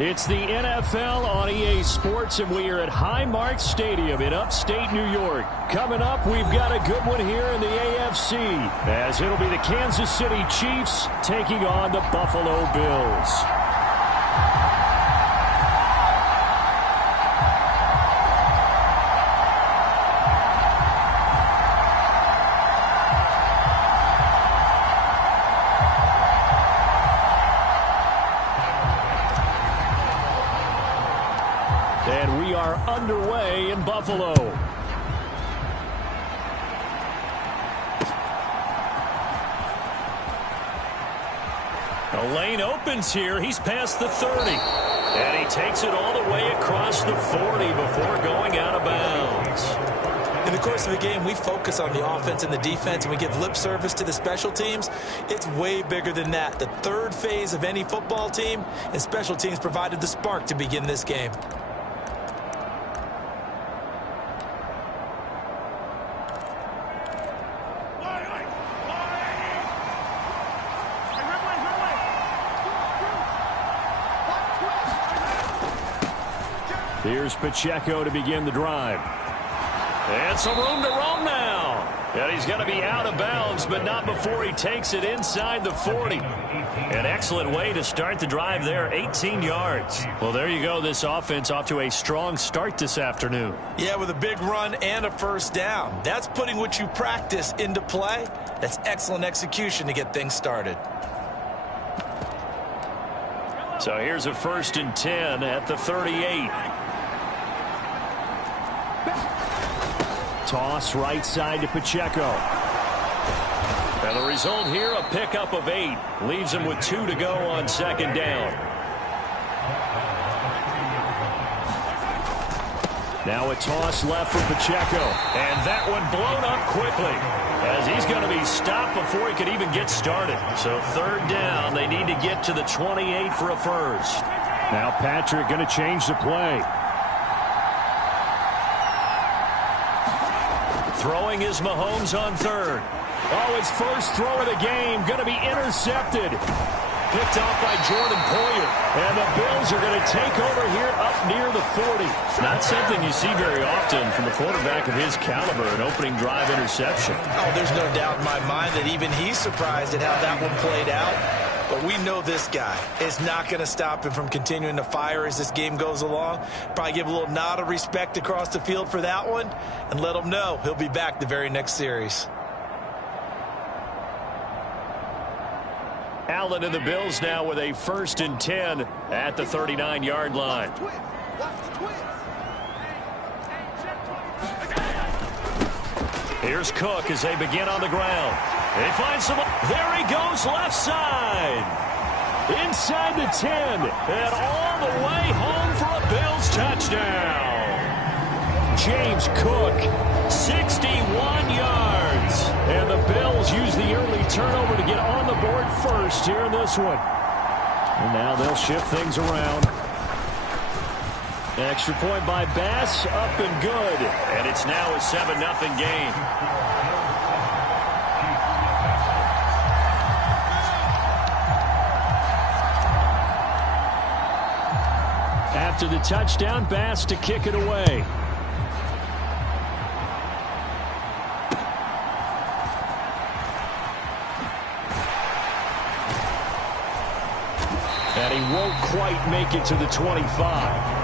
It's the NFL on EA Sports, and we are at Highmark Stadium in upstate New York. Coming up, we've got a good one here in the AFC, as it'll be the Kansas City Chiefs taking on the Buffalo Bills. And we are underway in Buffalo. The lane opens here. He's past the 30. And he takes it all the way across the 40 before going out of bounds. In the course of a game, we focus on the offense and the defense, and we give lip service to the special teams. It's way bigger than that. The third phase of any football team, and special teams provided the spark to begin this game. Here's Pacheco to begin the drive. And some room to roam now. And he's going to be out of bounds, but not before he takes it inside the 40. An excellent way to start the drive there, 18 yards. Well, there you go. This offense off to a strong start this afternoon. Yeah, with a big run and a first down. That's putting what you practice into play. That's excellent execution to get things started. So here's a 1st and 10 at the 38. Toss right side to Pacheco. And the result here, a pickup of 8. Leaves him with 2 to go on 2nd down. Now a toss left for Pacheco. And that one blown up quickly, as he's going to be stopped before he could even get started. So 3rd down, they need to get to the 28 for a first. Now Patrick going to change the play. Throwing is Mahomes on 3rd. Oh, his first throw of the game going to be intercepted. Picked off by Jordan Poyer. And the Bills are going to take over here up near the 40. Not something you see very often from a quarterback of his caliber, an opening drive interception. Oh, there's no doubt in my mind that even he's surprised at how that one played out. But we know this guy is not going to stop him from continuing to fire as this game goes along. Probably give a little nod of respect across the field for that one and let him know he'll be back the very next series. Allen and the Bills now with a 1st and 10 at the 39-yard line. Here's Cook as they begin on the ground. They find some. There he goes, left side. Inside the 10. And all the way home for a Bills touchdown. James Cook, 61 yards. And the Bills use the early turnover to get on the board first here in this one. And now they'll shift things around. Extra point by Bass, up and good. And it's now a 7-0 game. After the touchdown, Bass to kick it away. And he won't quite make it to the 25.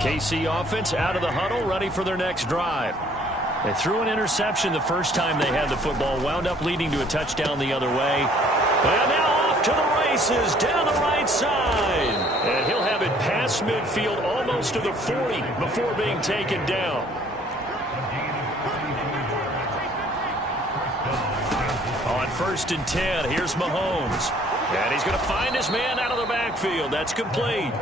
KC offense out of the huddle, ready for their next drive. They threw an interception the first time they had the football, wound up leading to a touchdown the other way. And now off to the races, down the right side. And he'll have it past midfield, almost to the 40, before being taken down. On 1st and 10, here's Mahomes. And he's going to find his man out of the backfield. That's complete.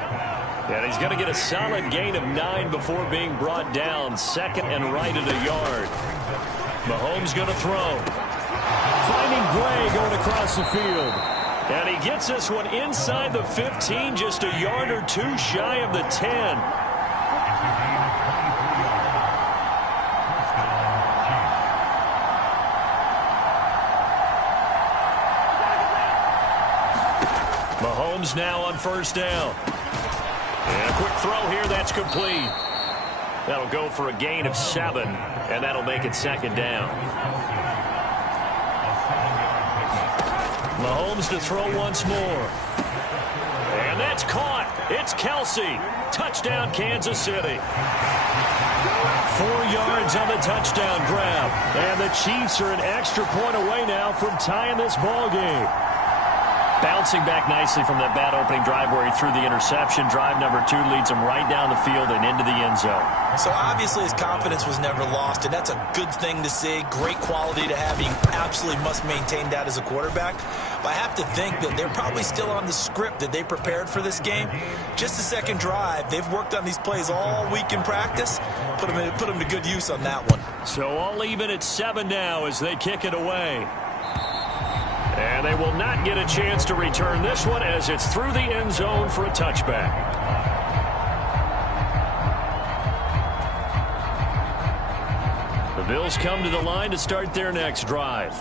And he's going to get a solid gain of 9 before being brought down. 2nd and right at a yard. Mahomes going to throw. Finding Gray going across the field. And he gets this one inside the 15, just a yard or two shy of the 10. Mahomes now on first down. And a quick throw here, that's complete. That'll go for a gain of 7, and that'll make it second down. Mahomes to throw once more. And that's caught. It's Kelsey. Touchdown, Kansas City. 4 yards on the touchdown grab. And the Chiefs are an extra point away now from tying this ball game. Bouncing back nicely from that bad opening drive where he threw the interception. Drive number 2 leads him right down the field and into the end zone. So obviously his confidence was never lost, and that's a good thing to see. Great quality to have. He absolutely must maintain that as a quarterback. But I have to think that they're probably still on the script that they prepared for this game. Just the second drive. They've worked on these plays all week in practice. Put them to good use on that one. So all even at 7 now as they kick it away. And they will not get a chance to return this one as it's through the end zone for a touchback. The Bills come to the line to start their next drive.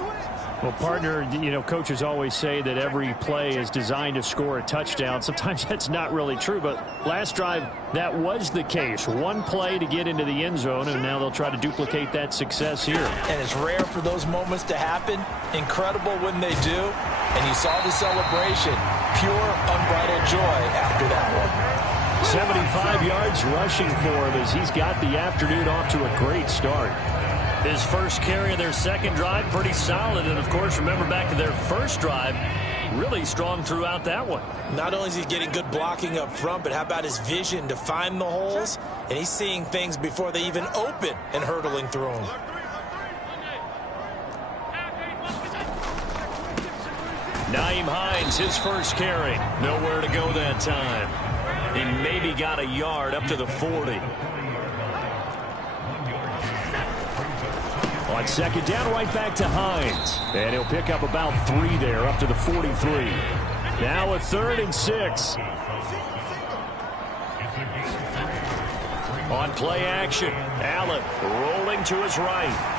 Well, partner, you know, coaches always say that every play is designed to score a touchdown. Sometimes that's not really true, but last drive, that was the case. One play to get into the end zone, and now they'll try to duplicate that success here. And it's rare for those moments to happen. Incredible when they do. And you saw the celebration. Pure, unbridled joy after that one. 75 yards rushing for him as he's got the afternoon off to a great start. His first carry of their second drive, pretty solid. And, of course, remember back to their first drive, really strong throughout that one. Not only is he getting good blocking up front, but how about his vision to find the holes? And he's seeing things before they even open and hurdling through them. Nyheim Hines, his first carry. Nowhere to go that time. He maybe got a yard up to the 40. On second down, right back to Hines. And he'll pick up about 3 there, up to the 43. Now a 3rd and 6. On play action, Allen rolling to his right.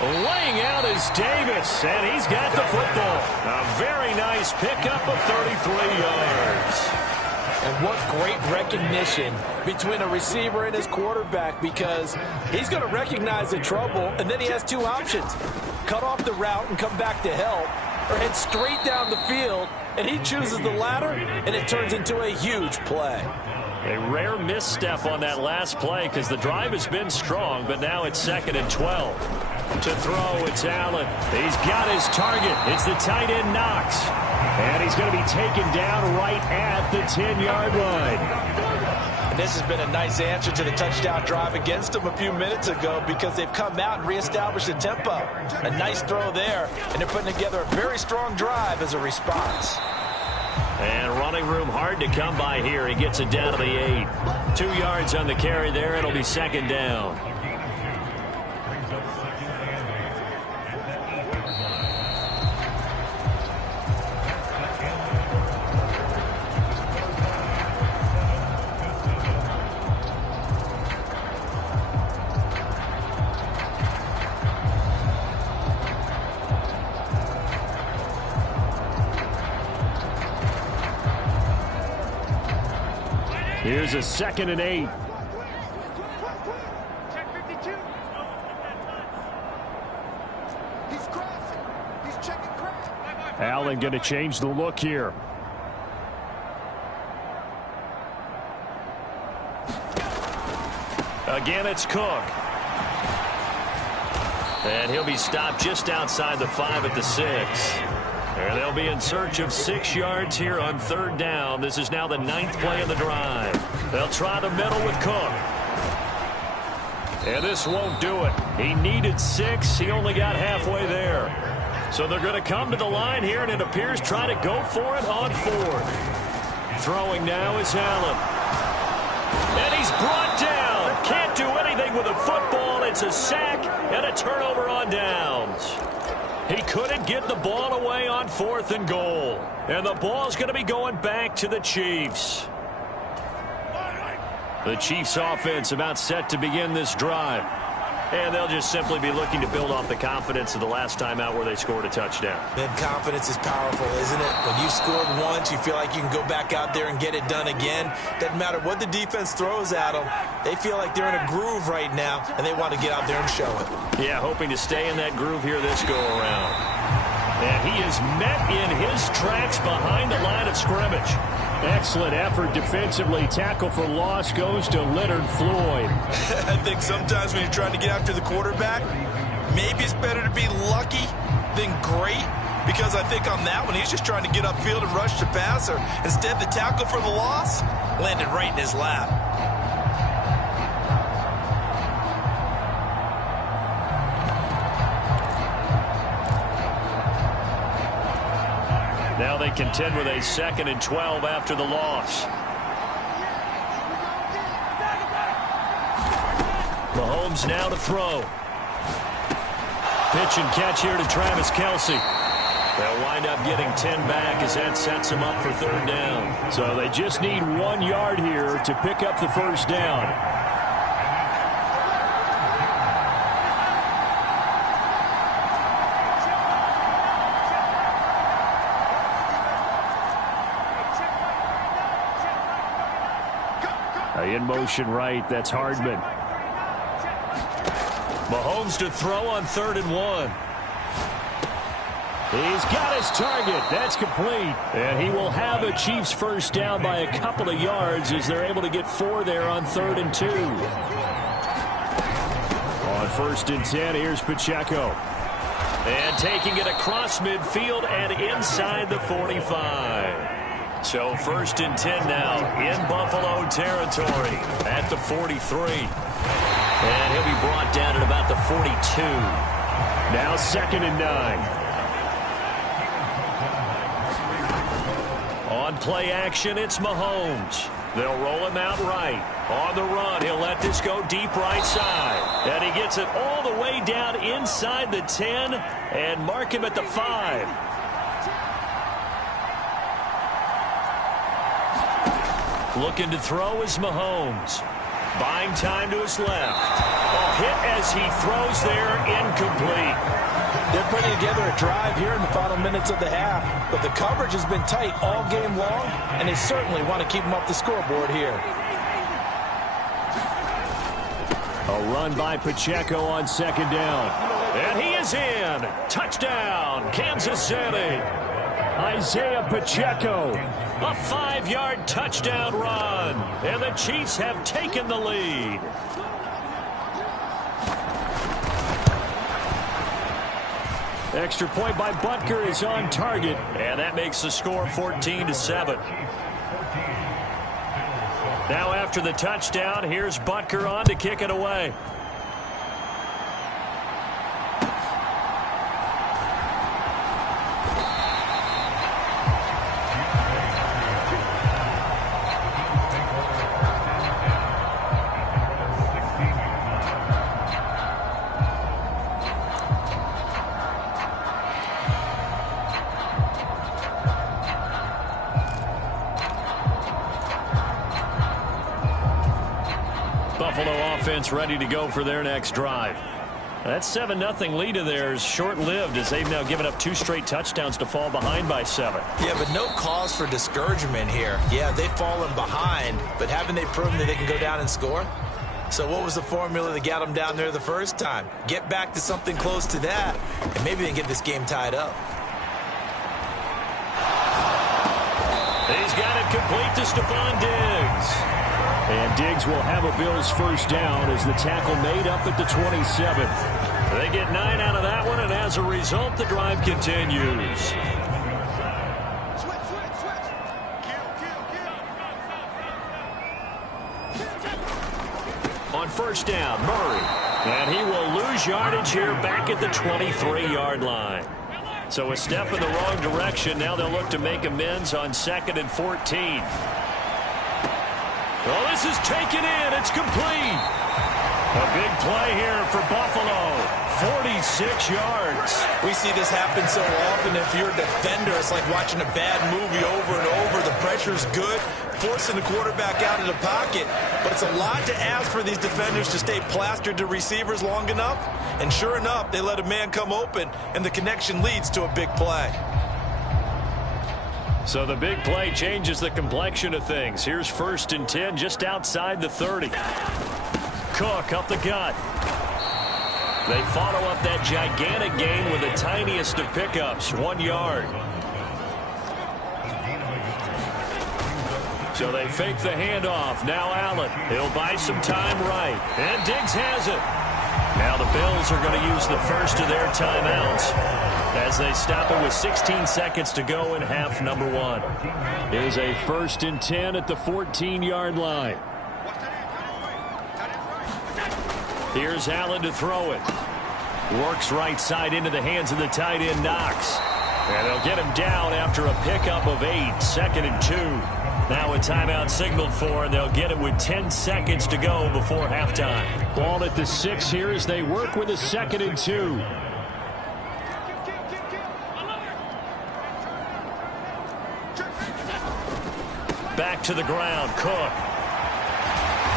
Laying out is Davis, and he's got the football. A very nice pickup of 33 yards. And what great recognition between a receiver and his quarterback, because he's going to recognize the trouble, and then he has 2 options. Cut off the route and come back to help, or head straight down the field, and he chooses the latter, and it turns into a huge play. A rare misstep on that last play because the drive has been strong, but now it's 2nd and 12. To throw, it's Allen. He's got his target. It's the tight end Knox. And he's going to be taken down right at the 10-yard line. And this has been a nice answer to the touchdown drive against them a few minutes ago because they've come out and reestablished the tempo. A nice throw there, and they're putting together a very strong drive as a response. And running room hard to come by here. He gets it down to the 8. 2 yards on the carry there. It'll be 2nd down. Here's a 2nd and 8. Allen going to change the look here. Again, it's Cook. And he'll be stopped just outside the 5 at the 6. And they'll be in search of 6 yards here on 3rd down. This is now the 9th play of the drive. They'll try the middle with Cook. And this won't do it. He needed 6. He only got halfway there. So they're going to come to the line here, and it appears try to go for it on 4th. Throwing now is Allen. And he's brought down. Can't do anything with a football. It's a sack and a turnover on downs. He couldn't get the ball away on 4th and goal. And the ball's going to be going back to the Chiefs. The Chiefs offense about set to begin this drive. And they'll just simply be looking to build off the confidence of the last time out where they scored a touchdown. Then confidence is powerful, isn't it? When you scored once, you feel like you can go back out there and get it done again. Doesn't matter what the defense throws at them. They feel like they're in a groove right now, and they want to get out there and show it. Yeah, hoping to stay in that groove here this go-around. And he is met in his tracks behind the line of scrimmage. Excellent effort defensively. Tackle for loss goes to Leonard Floyd. I think sometimes when you're trying to get after the quarterback, maybe it's better to be lucky than great, because I think on that one, he's just trying to get upfield and rush the passer. Instead, the tackle for the loss landed right in his lap. Now they contend with a 2nd and 12 after the loss. Mahomes now to throw. Pitch and catch here to Travis Kelce. They'll wind up getting 10 back as that sets them up for 3rd down. So they just need 1 yard here to pick up the 1st down. In motion right, that's Hardman. Mahomes to throw on 3rd and 1. He's got his target. That's complete. And he will have a Chiefs 1st down by a couple of yards as they're able to get 4 there on 3rd and 2. On 1st and 10, here's Pacheco. And taking it across midfield and inside the 45. So 1st and 10 now in Buffalo territory at the 43. And he'll be brought down at about the 42. Now 2nd and 9. On play action, it's Mahomes. They'll roll him out right. On the run, he'll let this go deep right side. And he gets it all the way down inside the 10 and mark him at the 5. Looking to throw is Mahomes. Buying time to his left. Hit as he throws there, incomplete. They're putting together a drive here in the final minutes of the half, but the coverage has been tight all game long, and they certainly want to keep them off the scoreboard here. A run by Pacheco on 2nd down. And he is in. Touchdown, Kansas City. Isaiah Pacheco. A 5-yard touchdown run. And the Chiefs have taken the lead. Extra point by Butker is on target. And that makes the score 14-7. Now after the touchdown, here's Butker on to kick it away. Buffalo offense ready to go for their next drive. That 7-0 lead of theirs short-lived as they've now given up 2 straight touchdowns to fall behind by 7. Yeah, but no cause for discouragement here. Yeah, they've fallen behind, but haven't they proven that they can go down and score? So what was the formula that got them down there the first time? Get back to something close to that, and maybe they can get this game tied up. He's got it complete to Stephon Diggs. And Diggs will have a Bills 1st down as the tackle made up at the 27. They get 9 out of that one, and as a result, the drive continues. On 1st down, Murray. And he will lose yardage here back at the 23-yard line. So a step in the wrong direction. Now they'll look to make amends on 2nd and 14. Well, this is taken in. It's complete. A big play here for Buffalo. 46 yards. We see this happen so often. If you're a defender, it's like watching a bad movie over and over. The pressure's good, forcing the quarterback out of the pocket. But it's a lot to ask for these defenders to stay plastered to receivers long enough. And sure enough, they let a man come open, and the connection leads to a big play. So the big play changes the complexion of things. Here's 1st and 10 just outside the 30. Cook up the gut. They follow up that gigantic gain with the tiniest of pickups, 1 yard. So they fake the handoff. Now Allen. He'll buy some time right. And Diggs has it. Now the Bills are going to use the first of their timeouts as they stop it with 16 seconds to go in half number 1. Here's a 1st and 10 at the 14-yard line. Here's Allen to throw it. Works right side into the hands of the tight end Knox. And they'll get him down after a pickup of 8. 2nd and 2. Now a timeout signaled for, and they'll get it with 10 seconds to go before halftime. Ball at the 6 here as they work with a 2nd and 2. Back to the ground, Cook.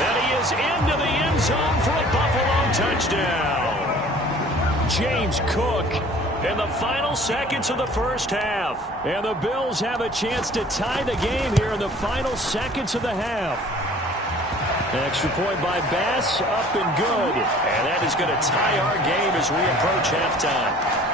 And he is into the end zone for a Buffalo touchdown. James Cook in the final seconds of the first half. And the Bills have a chance to tie the game here in the final seconds of the half. An extra point by Bass, up and good. And that is going to tie our game as we approach halftime.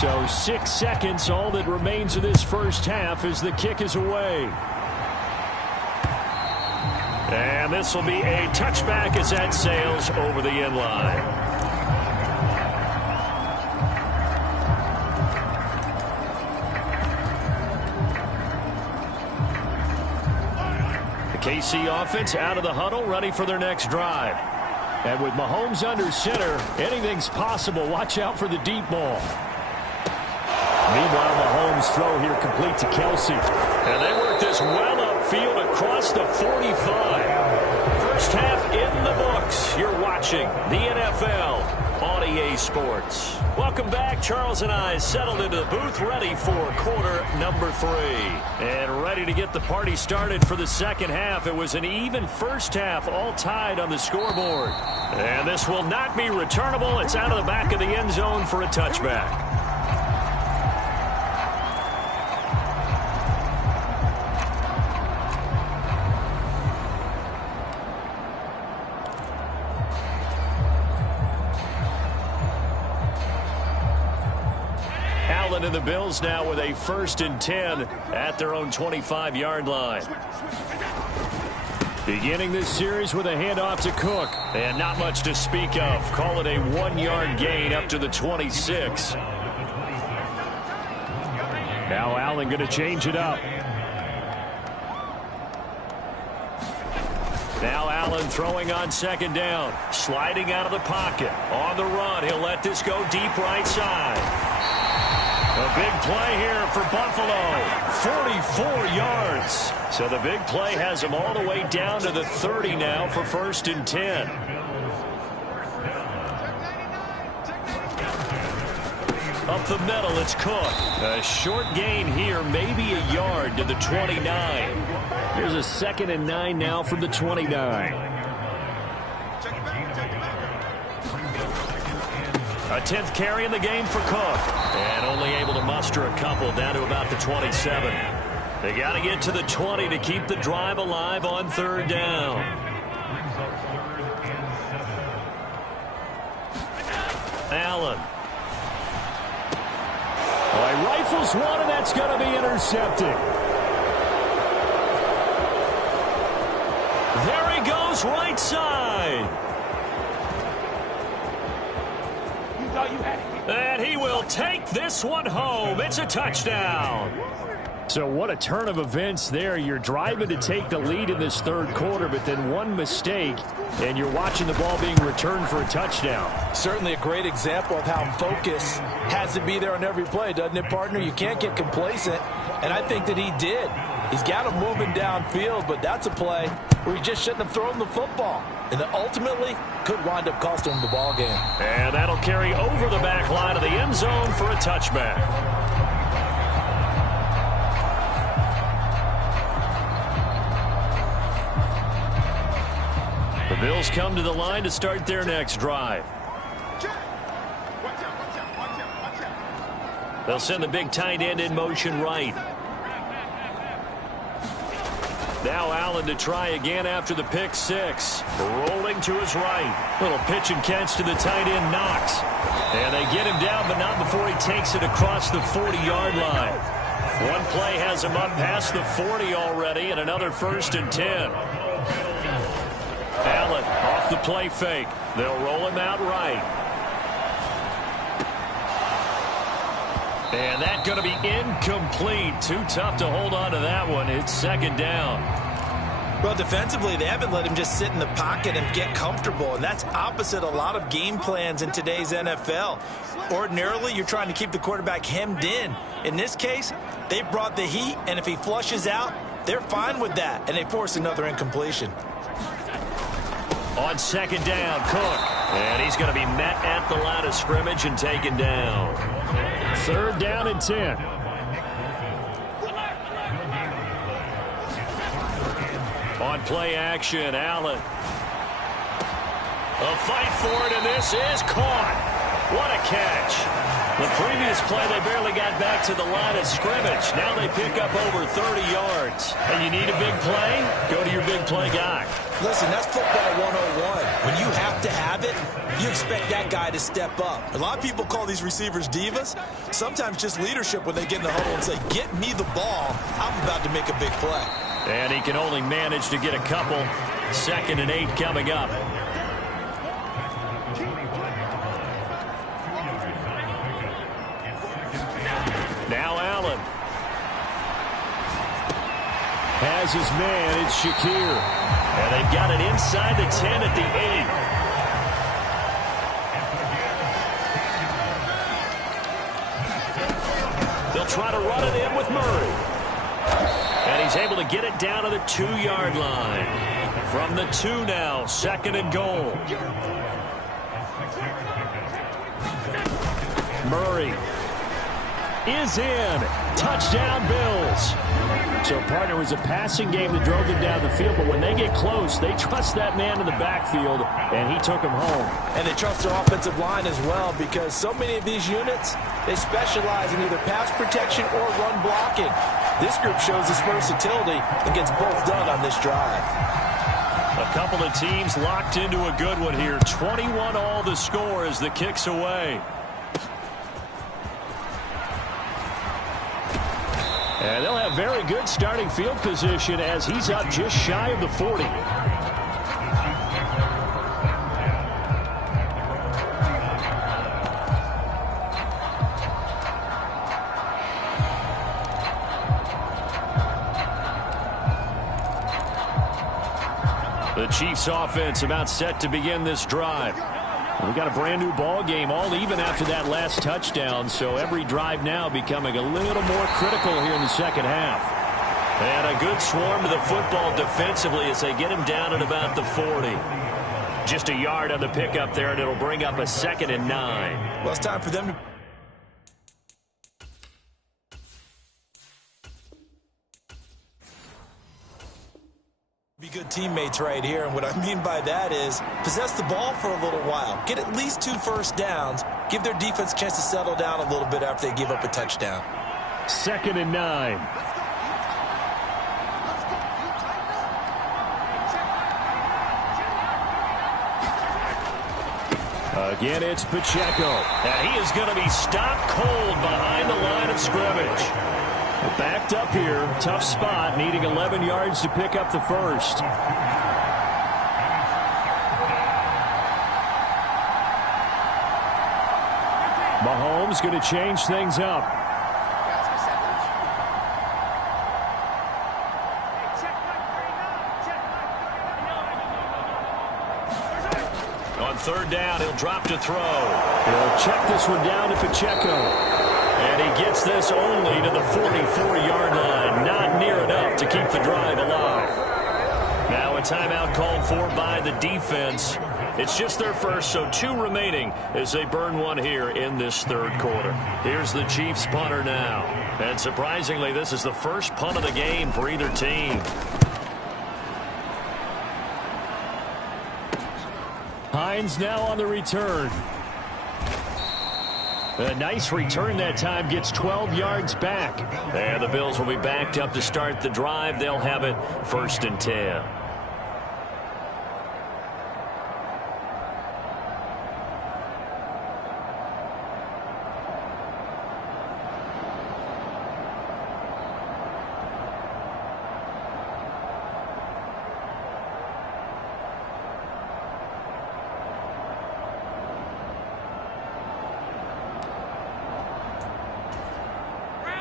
So 6 seconds, all that remains of this first half as the kick is away. And this will be a touchback as that sails over the end line. The KC offense out of the huddle, ready for their next drive. And with Mahomes under center, anything's possible. Watch out for the deep ball. Meanwhile, Mahomes' throw here complete to Kelsey. And they work this well upfield across the 45. First half in the books. You're watching the NFL on EA Sports. Welcome back. Charles and I settled into the booth, ready for quarter number 3. And ready to get the party started for the second half. It was an even first half, all tied on the scoreboard. And this will not be returnable. It's out of the back of the end zone for a touchback. And the Bills now with a 1st and 10 at their own 25-yard line. Beginning this series with a handoff to Cook. And not much to speak of. Call it a 1-yard gain up to the 26. Now Allen going to change it up. Now Allen throwing on 2nd down. Sliding out of the pocket. On the run. He'll let this go deep right side. A big play here for Buffalo. 44 yards. So the big play has them all the way down to the 30 now for 1st and 10. Up the middle, it's Cook. A short gain here, maybe a yard to the 29. Here's a 2nd and 9 now from the 29. A 10th carry in the game for Cook. And only able to muster a couple down to about the 27. They got to get to the 20 to keep the drive alive on 3rd down. Allen. Well, he rifles one, and that's going to be intercepted. There he goes right side. And he will take this one home. It's a touchdown. So what a turn of events there. You're driving to take the lead in this 3rd quarter, but then one mistake, and you're watching the ball being returned for a touchdown. Certainly a great example of how focus has to be there on every play, doesn't it, partner? You can't get complacent, and I think that he did. He's got him moving downfield, but that's a play where he just shouldn't have thrown the football. And that ultimately could wind up costing him the ball game. And that'll carry over the back line of the end zone for a touchback. The Bills come to the line to start their next drive. They'll send the big tight end in motion right. Now Allen to try again after the pick six. Rolling to his right. Little pitch and catch to the tight end, Knox. And they get him down, but not before he takes it across the 40-yard line. One play has him up past the 40 already, and another 1st and 10. Allen off the play fake. They'll roll him out right. And that's going to be incomplete. Too tough to hold on to that one. It's 2nd down. Well, defensively, they haven't let him just sit in the pocket and get comfortable, and that's opposite a lot of game plans in today's NFL. Ordinarily, you're trying to keep the quarterback hemmed in. In this case, they brought the heat, and if he flushes out, they're fine with that, and they force another incompletion. On 2nd down, Cook. And he's going to be met at the line of scrimmage and taken down. 3rd down and 10. On play action, Allen. A fight for it, and this is caught. What a catch. The previous play, they barely got back to the line of scrimmage. Now they pick up over 30 yards. And you need a big play? Go to your big play guy. Listen, that's football 101. When you have to have it, you expect that guy to step up. A lot of people call these receivers divas. Sometimes just leadership when they get in the huddle and say, get me the ball. I'm about to make a big play. And he can only manage to get a couple. 2nd and 8 coming up. Now Allen. Has his man, it's Shakir. And they've got it inside the 10 at the 8. They'll try to run it in with Murray. And he's able to get it down to the 2-yard line. From the 2 now, 2nd and goal. Murray is in. Touchdown, Bills. So, partner, it was a passing game that drove them down the field, but when they get close, they trust that man in the backfield, and he took him home. And they trust their offensive line as well, because so many of these units, they specialize in either pass protection or run blocking. This group shows its versatility and gets both done on this drive. A couple of teams locked into a good one here. 21 all the score as the kick's away. And they'll have very good starting field position as he's up just shy of the 40. The Chiefs offense about set to begin this drive. We got a brand new ball game, all even after that last touchdown, so every drive now becoming a little more critical here in the 2nd half. And a good swarm to the football defensively as they get him down at about the 40. Just a yard on the pickup there, and it'll bring up a 2nd and 9. Well, it's time for them to be good teammates right here, and what I mean by that is possess the ball for a little while, get at least 2 first downs, give their defense a chance to settle down a little bit after they give up a touchdown. 2nd and 9. Again, it's Pacheco. And he is going to be stopped cold behind the line of scrimmage. Backed up here, tough spot, needing 11 yards to pick up the first. Mahomes going to change things up. On 3rd down, he'll drop to throw. He'll check this one down to Pacheco. And he gets this only to the 44-yard line. Not near enough to keep the drive alive. Now a timeout called for by the defense. It's just their first, so 2 remaining as they burn one here in this third quarter. Here's the Chiefs punter now. And surprisingly, this is the first punt of the game for either team. Hines now on the return. A nice return that time, gets 12 yards back. And the Bills will be backed up to start the drive. They'll have it 1st and 10.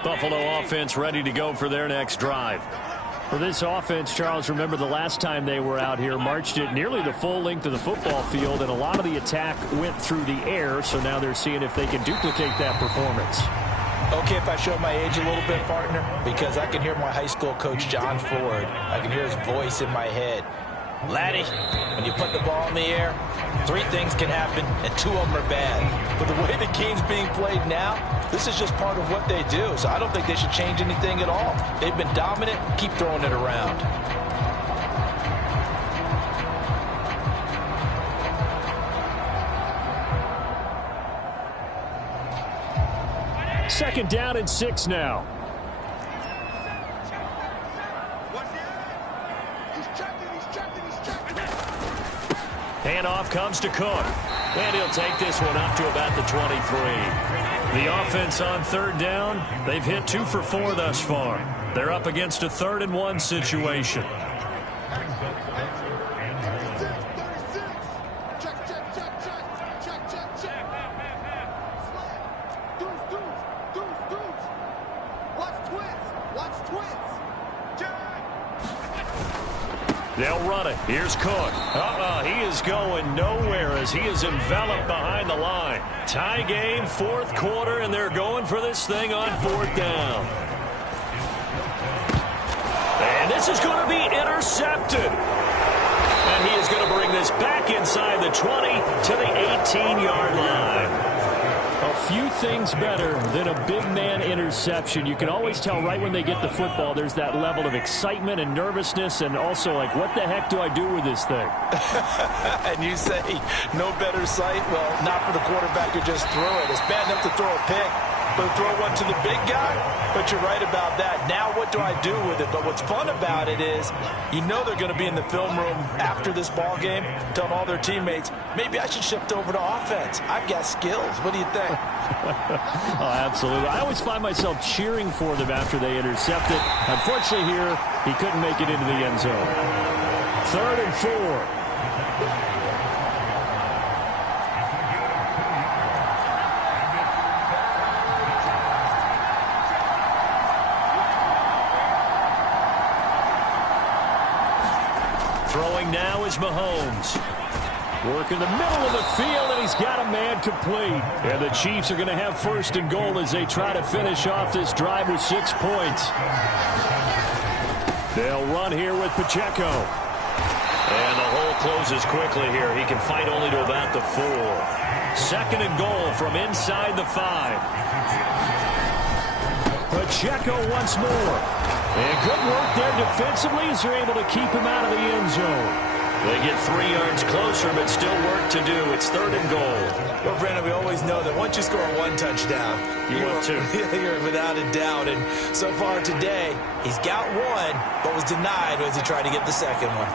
Buffalo offense ready to go for their next drive. For this offense, Charles, remember the last time they were out here, marched it nearly the full length of the football field, and a lot of the attack went through the air, so now they're seeing if they can duplicate that performance. Okay, if I show my age a little bit, partner, because I can hear my high school coach, John Ford. I can hear his voice in my head. Laddie, when you put the ball in the air, 3 things can happen, and 2 of them are bad. But the way the game's being played now, this is just part of what they do. So I don't think they should change anything at all. They've been dominant. Keep throwing it around. Second down and 6 now. Handoff comes to Cook. And he'll take this one up to about the 23. The offense on 3rd down, they've hit 2 for 4 thus far. They're up against a 3rd and 1 situation. They'll run it. Here's Cook. He is going nowhere as he is enveloped behind the line. Tie game, 4th quarter, and they're going for this thing on 4th down. And this is going to be intercepted. And he is going to bring this back inside the 20 to the 18-yard line. A few things better than a big man interception. You can always tell right when they get the football, there's that level of excitement and nervousness, and also like, what the heck do I do with this thing? And you say, no better sight? Well, not for the quarterback who just threw it. It's bad enough to throw a pick, but throw one to the big guy? But you're right about that. Now what do I do with it? But what's fun about it is, you know they're going to be in the film room after this ball game, telling all their teammates, maybe I should shift over to offense. I've got skills. What do you think? Oh, absolutely. I always find myself cheering for them after they intercept it. Unfortunately here, he couldn't make it into the end zone. 3rd and 4. Throwing now is Mahomes. Work in the middle of the field, and he's got a man complete. And the Chiefs are going to have 1st and goal as they try to finish off this drive with 6 points. They'll run here with Pacheco. And the hole closes quickly here. He can fight only to about the 4. 2nd and goal from inside the 5. Pacheco once more. And good work there defensively as they're able to keep him out of the end zone. They get 3 yards closer, but still work to do. It's 3rd and goal. Well, Brandon, we always know that once you score 1 touchdown, you're without a doubt. And so far today, he's got 1, but was denied as he tried to get the 2nd one.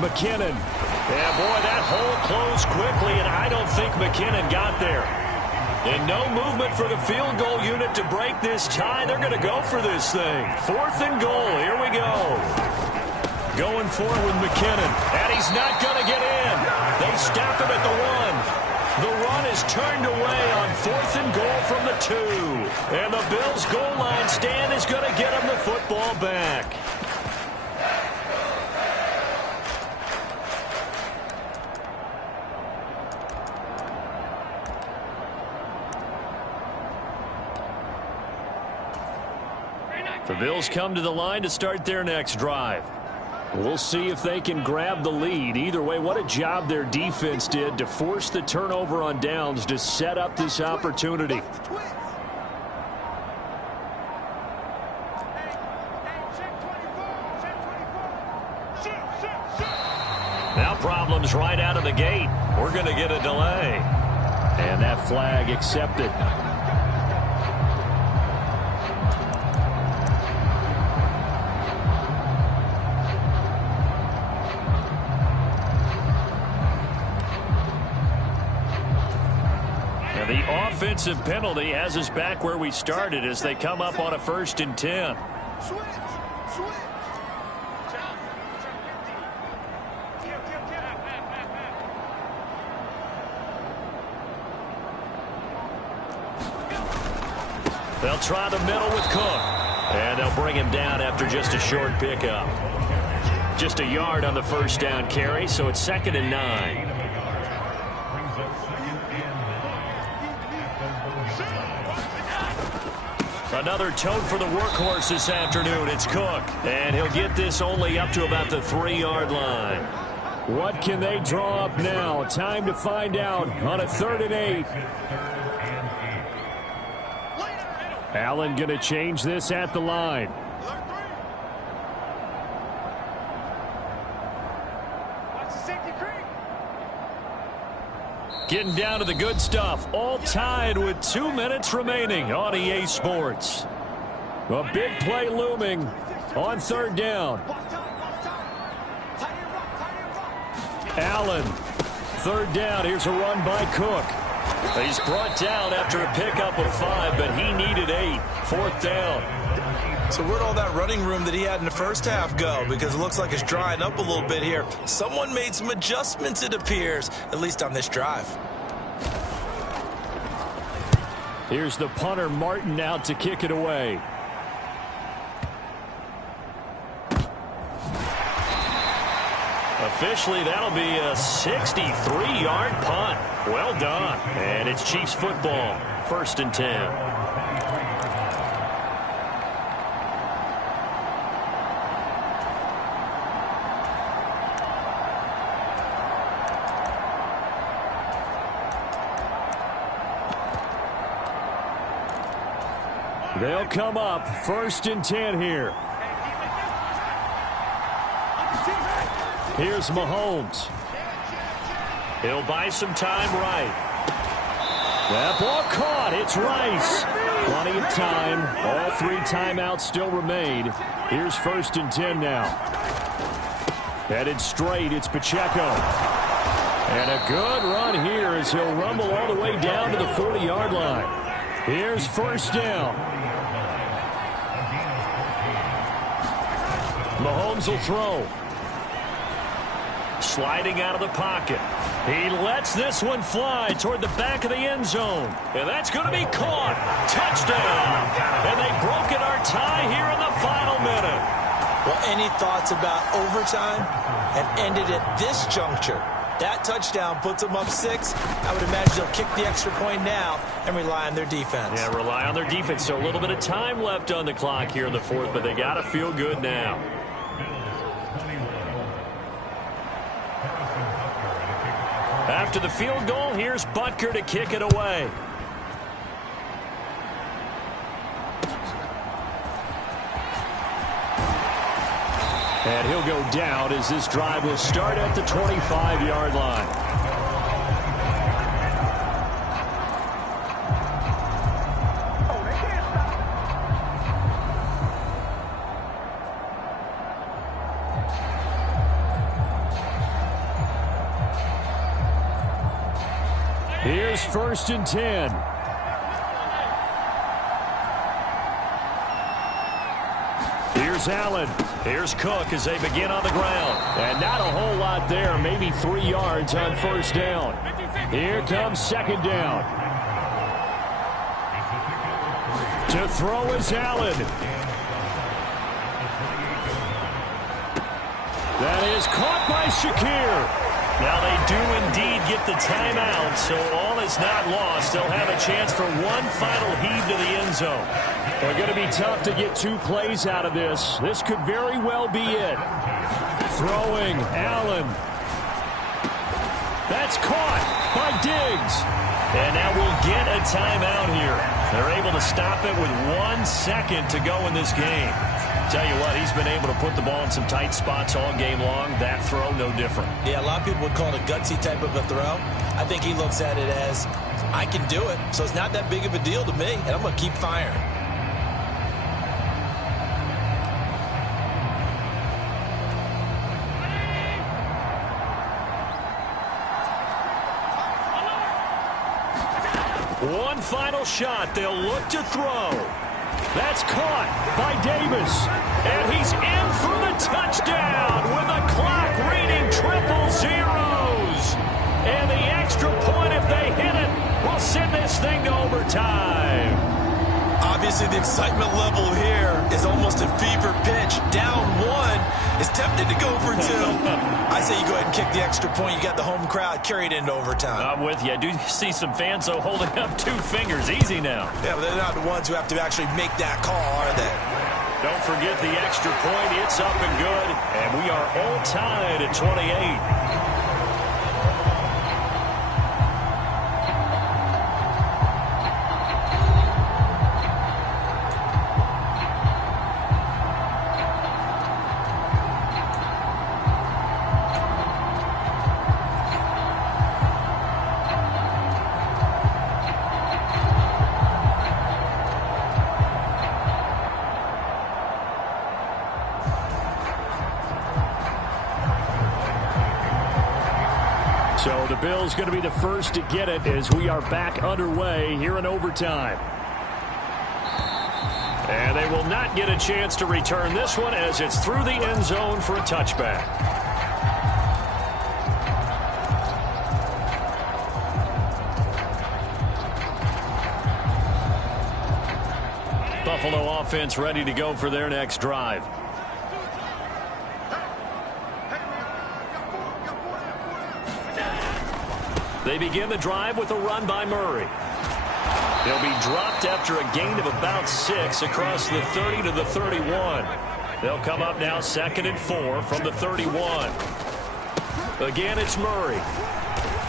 McKinnon. Yeah, boy, that hole closed quickly, and I don't think McKinnon got there. And no movement for the field goal unit to break this tie. They're going to go for this thing. 4th and goal. Here we go. Going for it with McKinnon. And he's not going to get in. They stop him at the 1. The run is turned away on 4th and goal from the 2. And the Bills' goal line stand is going to get him the football back. The Bills come to the line to start their next drive. We'll see if they can grab the lead. Either way, what a job their defense did to force the turnover on downs to set up this opportunity. Now problems right out of the gate. We're going to get a delay. And that flag accepted. Now the offensive penalty has us back where we started as they come up on a 1st and 10. They'll try the middle with Cook. And they'll bring him down after just a short pickup. Just a yard on the 1st down carry, so it's 2nd and 9. Another tote for the workhorse this afternoon. It's Cook. And he'll get this only up to about the 3-yard line. What can they draw up now? Time to find out on a 3rd and 8. Allen going to change this at the line. Getting down to the good stuff. All tied with 2 minutes remaining on EA Sports. A big play looming on 3rd down. Allen, 3rd down. Here's a run by Cook. He's brought down after a pickup of 5, but he needed 8. 4th down. So where'd all that running room that he had in the first half go? Because it looks like it's drying up a little bit here. Someone made some adjustments, it appears, at least on this drive. Here's the punter, Martin, out to kick it away. Officially, that'll be a 63-yard punt. Well done. And it's Chiefs football. 1st and 10. They'll come up 1st and 10 here. Here's Mahomes. He'll buy some time right. That ball caught. It's Rice. Plenty of time. All 3 timeouts still remain. Here's 1st and 10 now. Headed straight. It's Pacheco. And a good run here as he'll rumble all the way down to the 40-yard line. Here's 1st down. Mahomes will throw. Sliding out of the pocket. He lets this one fly toward the back of the end zone. And that's going to be caught. Touchdown. And they've broken our tie here in the final minute. Well, any thoughts about overtime have ended at this juncture. That touchdown puts them up 6. I would imagine they'll kick the extra point now and rely on their defense. Yeah, rely on their defense. So a little bit of time left on the clock here in the 4th, but they got to feel good now. After the field goal, here's Butker to kick it away. And he'll go down as this drive will start at the 25-yard line. Here's 1st and 10. Here's Allen. Here's Cook as they begin on the ground. And not a whole lot there. Maybe 3 yards on 1st down. Here comes 2nd down. To throw is Allen. That is caught by Shakir. Now they do indeed get the timeout, so all is not lost. They'll have a chance for one final heave to the end zone. They're going to be tough to get 2 plays out of this. This could very well be it. Throwing, Allen. That's caught by Diggs. And now we'll get a timeout here. They're able to stop it with 1 second to go in this game. Tell you what, he's been able to put the ball in some tight spots all game long. That throw, no different. Yeah, a lot of people would call it a gutsy type of a throw. I think he looks at it as, I can do it, so it's not that big of a deal to me, and I'm going to keep firing. One final shot. They'll look to throw. That's caught by Davis. And he's in for the touchdown with the clock reading triple zeros. And the extra point, if they hit it, will send this thing to overtime. Obviously, the excitement level here is almost a fever pitch. Down 1 is tempted to go for 2. I say you go ahead and kick the extra point. You got the home crowd carried into overtime. I'm with you. I do see some fans, though, holding up 2 fingers. Easy now. Yeah, but they're not the ones who have to actually make that call, are they? Don't forget the extra point. It's up and good. And we are all tied at 28. So the Bills going to be the first to get it as we are back underway here in overtime. And they will not get a chance to return this one as it's through the end zone for a touchback. Buffalo offense ready to go for their next drive. They begin the drive with a run by Murray. They'll be dropped after a gain of about 6 across the 30 to the 31. They'll come up now 2nd and 4 from the 31. Again, it's Murray.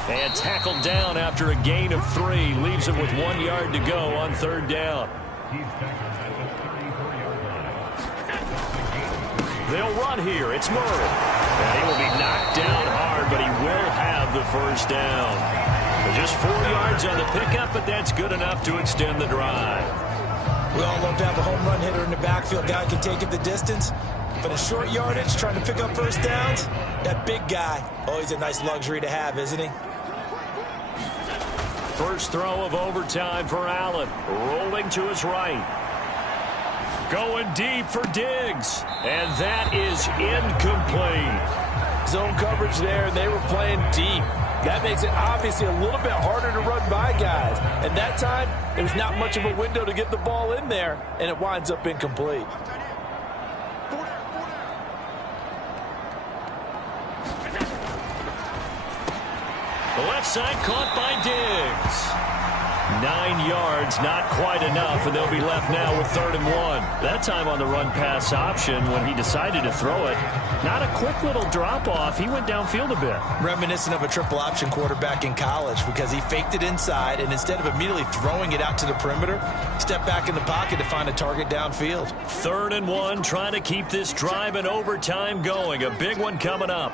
And tackled down after a gain of 3. Leaves him with 1 yard to go on 3rd down. They'll run here. It's Murray. And he will be knocked down hard, but he will have the first down. Just 4 yards on the pickup, but that's good enough to extend the drive. We all love to have a home run hitter in the backfield. Guy can take it the distance. But a short yardage, trying to pick up first downs, that big guy, always a nice luxury to have, isn't he? First throw of overtime for Allen. Rolling to his right. Going deep for Diggs. And that is incomplete. Zone coverage there, and they were playing deep. That makes it obviously a little bit harder to run by guys. And that time, there's not much of a window to get the ball in there, and it winds up incomplete. The left side caught by Diggs. 9 yards, not quite enough, and they'll be left now with 3rd and 1. That time on the run-pass option when he decided to throw it. Not a quick little drop-off. He went downfield a bit. Reminiscent of a triple option quarterback in college because he faked it inside, and instead of immediately throwing it out to the perimeter, stepped back in the pocket to find a target downfield. 3rd and 1, trying to keep this drive in overtime going. A big one coming up.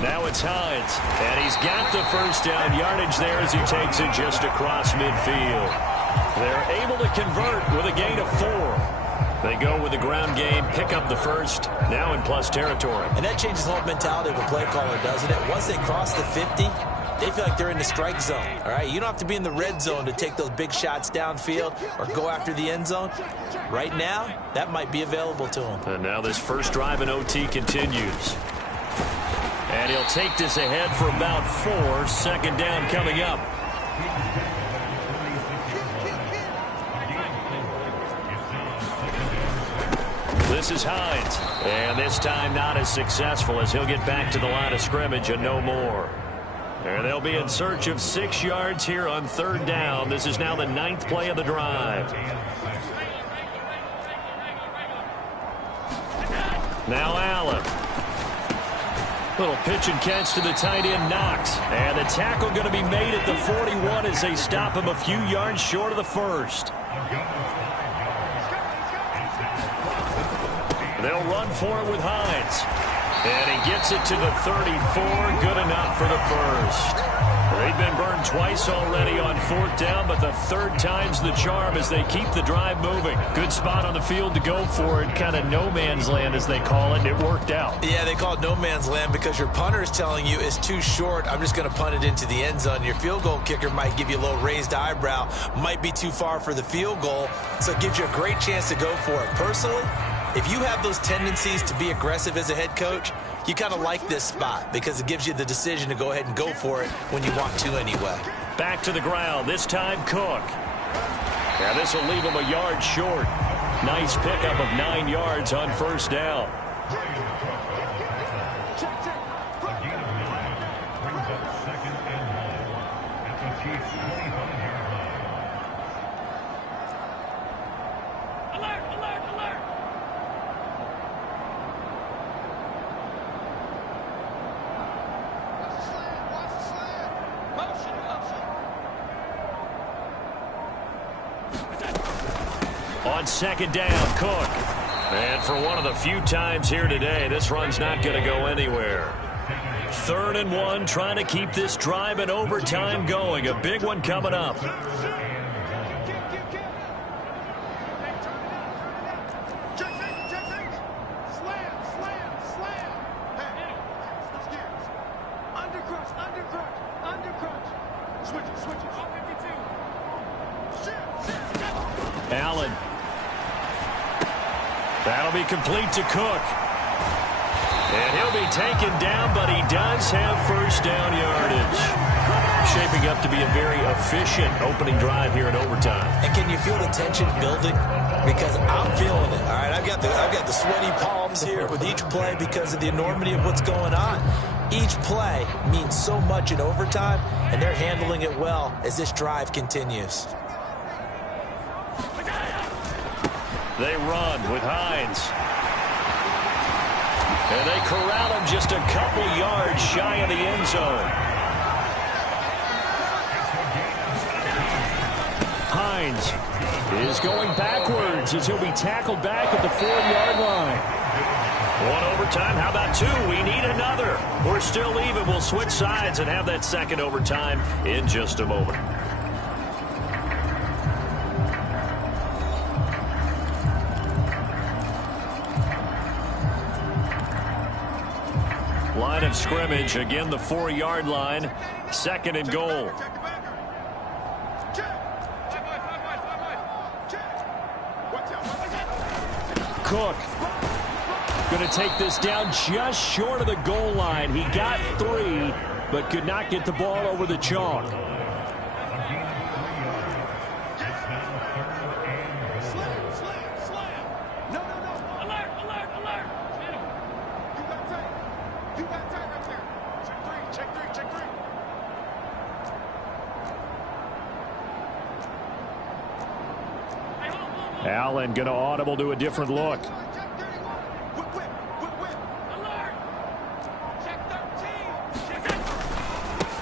Now it's Hines, and he's got the first down yardage there as he takes it just across midfield. They're able to convert with a gain of 4. They go with the ground game, pick up the first, now in plus territory. And that changes the whole mentality of a play caller, doesn't it? Once they cross the 50, they feel like they're in the strike zone, all right? You don't have to be in the red zone to take those big shots downfield or go after the end zone. Right now, that might be available to them. And now this first drive in OT continues. And he'll take this ahead for about 4. 2nd down coming up. This is Hines. And this time not as successful as he'll get back to the line of scrimmage and no more. And they'll be in search of 6 yards here on 3rd down. This is now the 9th play of the drive. Now Allen. Little pitch and catch to the tight end, Knox. And the tackle going to be made at the 41 as they stop him a few yards short of the first. They'll run for it with Hines. And he gets it to the 34. Good enough for the first. They've been burned twice already on 4th down, but the 3rd time's the charm as they keep the drive moving. Good spot on the field to go for it. Kind of no man's land, as they call it. It worked out. Yeah, they call it no man's land because your punter is telling you it's too short. I'm just going to punt it into the end zone. Your field goal kicker might give you a little raised eyebrow. Might be too far for the field goal, so it gives you a great chance to go for it. Personally, if you have those tendencies to be aggressive as a head coach, you kind of like this spot because it gives you the decision to go ahead and go for it when you want to anyway. Back to the ground, this time Cook. Yeah, this will leave him a yard short. Nice pickup of 9 yards on 1st down. On 2nd down, Cook. And for one of the few times here today, this run's not going to go anywhere. 3rd and 1, trying to keep this drive in overtime going. A big one coming up. Allen. That'll be complete to Cook. And he'll be taken down, but he does have 1st down yardage. Shaping up to be a very efficient opening drive here in overtime. And can you feel the tension building? Because I'm feeling it. All right, I've got the sweaty palms here with each play because of the enormity of what's going on. Each play means so much in overtime, and they're handling it well as this drive continues. They run with Hines. And they corral him just a couple yards shy of the end zone. Hines is going backwards as he'll be tackled back at the 4-yard line. 1 overtime. How about 2? We need another. We're still even. We'll switch sides and have that 2nd overtime in just a moment. Line of scrimmage, again the 4-yard line. 2nd and goal. Cook going to take this down just short of the goal line. He got 3, but could not get the ball over the chalk. Allen going to audible to a different look.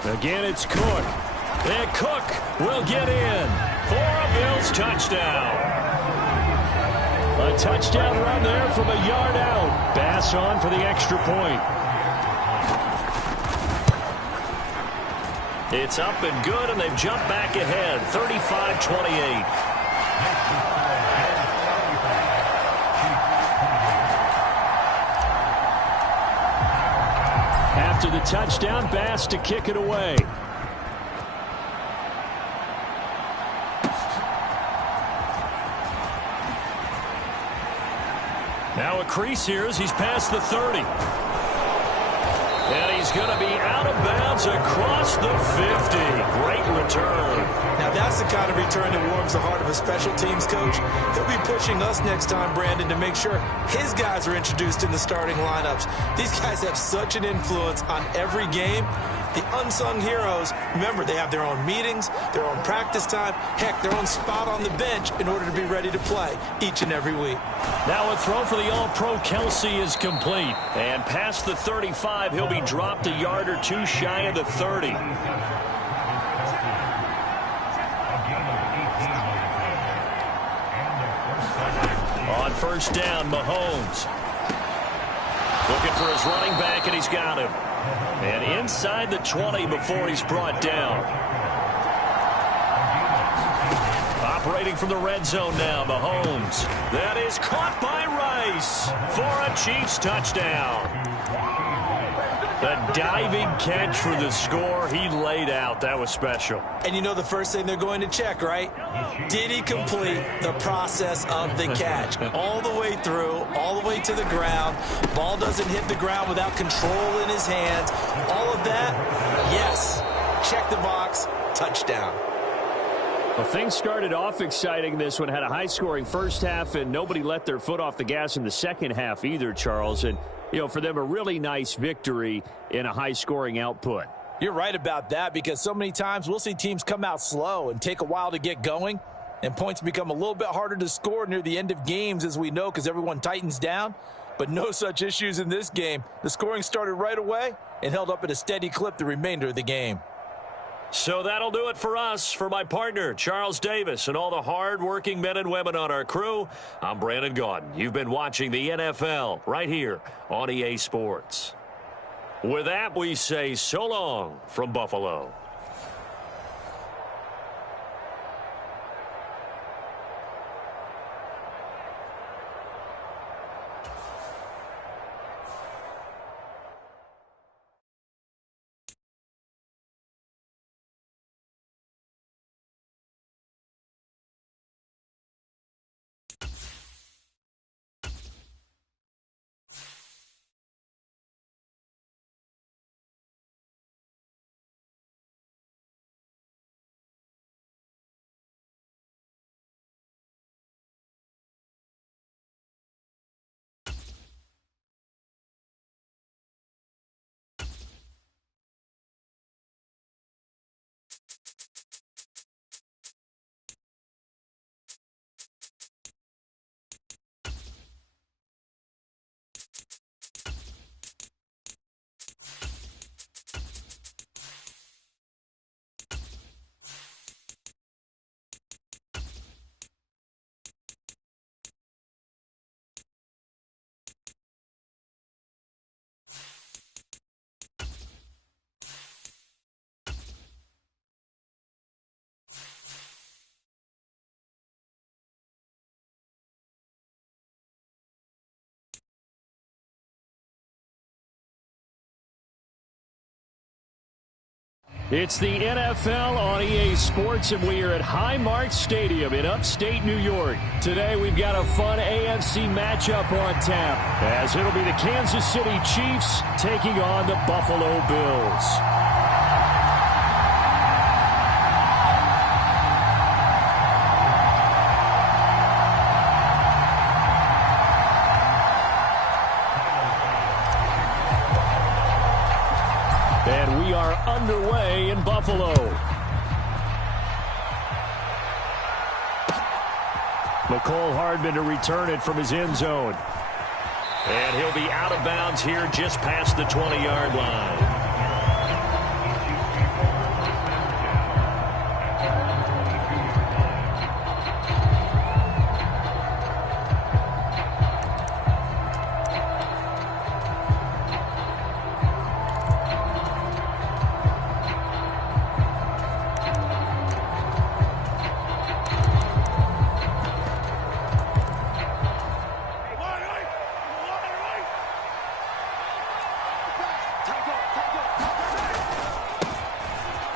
Again, it's Cook. And Cook will get in for a Bills touchdown. A touchdown run there from a yard out. Bass on for the extra point. It's up and good, and they've jumped back ahead, 35-28. After the touchdown, Bass to kick it away. Now a crease here as he's past the 30. And he's going to be out of bounds across the 50. Great return. Now that's the kind of return that warms the heart of a special teams coach. He'll be pushing us next time, Brandon, to make sure his guys are introduced in the starting lineups. These guys have such an influence on every game. The unsung heroes, remember, they have their own meetings, their own practice time, heck, their own spot on the bench in order to be ready to play each and every week. Now a throw for the All-Pro Kelsey is complete. And past the 35, he'll be dropped a yard or two shy of the 30. On first down, Mahomes. Looking for his running back, and he's got him. And inside the 20 before he's brought down. Operating from the red zone now, Mahomes. That is caught by Rice for a Chiefs touchdown. A diving catch for the score. He laid out. That was special. And you know the first thing they're going to check, right? Did he complete the process of the catch? All the way through, all the way to the ground. Ball doesn't hit the ground without control in his hands. All of that, yes. Check the box, touchdown. Well, things started off exciting. This one had a high-scoring first half, and nobody let their foot off the gas in the second half either, Charles. And, you know, for them, a really nice victory in a high-scoring output. You're right about that, because so many times we'll see teams come out slow and take a while to get going, and points become a little bit harder to score near the end of games, as we know, because everyone tightens down. But no such issues in this game. The scoring started right away and held up at a steady clip the remainder of the game. So that'll do it for us. For my partner, Charles Davis, and all the hard-working men and women on our crew, I'm Brandon Gaudin. You've been watching the NFL right here on EA Sports. With that, we say so long from Buffalo. It's the NFL on EA Sports, and we are at Highmark Stadium in upstate New York. Today, we've got a fun AFC matchup on tap, as it'll be the Kansas City Chiefs taking on the Buffalo Bills. And we are underway in Buffalo. Mecole Hardman to return it from his end zone. And he'll be out of bounds here just past the 20-yard line.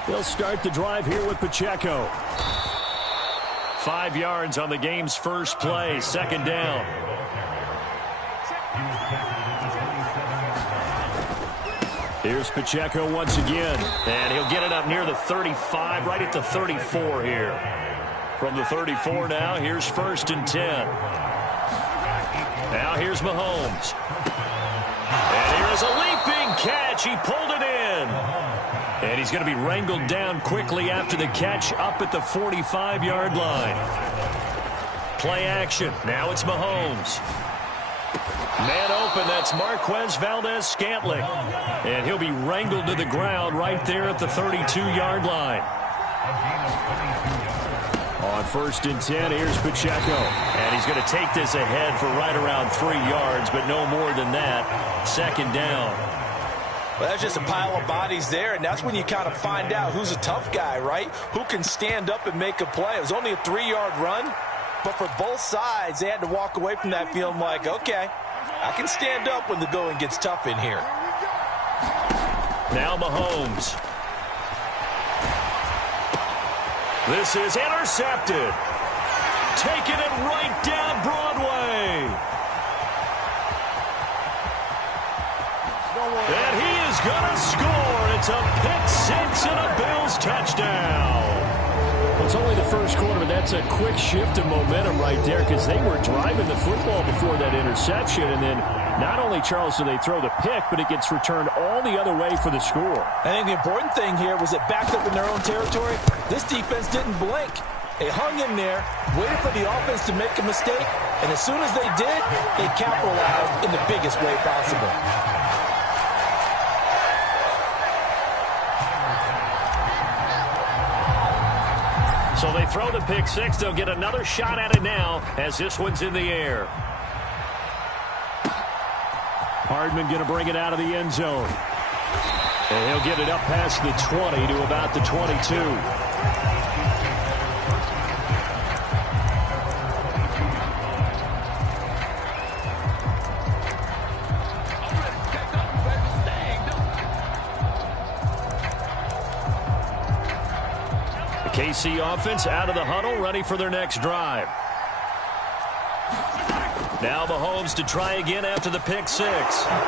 They'll start the drive here with Pacheco. 5 yards on the game's first play, second down. Here's Pacheco once again. And he'll get it up near the 35, right at the 34 here. From the 34 now, here's 1st and 10. Now here's Mahomes. And here is a leaping catch. He pulled it in. And he's going to be wrangled down quickly after the catch up at the 45-yard line. Play action. Now it's Mahomes. Man open, that's Marquez Valdes-Scantling. And he'll be wrangled to the ground right there at the 32-yard line. On 1st and 10, here's Pacheco. And he's going to take this ahead for right around 3 yards, but no more than that. 2nd down. Well, that's just a pile of bodies there, and that's when you kind of find out who's a tough guy, right? Who can stand up and make a play. It was only a 3-yard run, but for both sides, they had to walk away from that feeling like, okay, I can stand up when the going gets tough in here. Now Mahomes. This is intercepted. Taking it right down Broadway. And he is going to score. It's a pick-6 and a Bills touchdown. Well, it's only the first quarter, but that's a quick shift of momentum right there because they were driving the football before that interception. And then not only, Charles, do they throw the pick, but it gets returned all the other way for the score. I think the important thing here was it backed up in their own territory. This defense didn't blink. They hung in there, waited for the offense to make a mistake, and as soon as they did, they capitalized in the biggest way possible. So they throw the pick-6. They'll get another shot at it now as this one's in the air. Hardman going to bring it out of the end zone. And he'll get it up past the 20 to about the 22. KC offense out of the huddle, ready for their next drive. Now Mahomes to try again after the pick-6.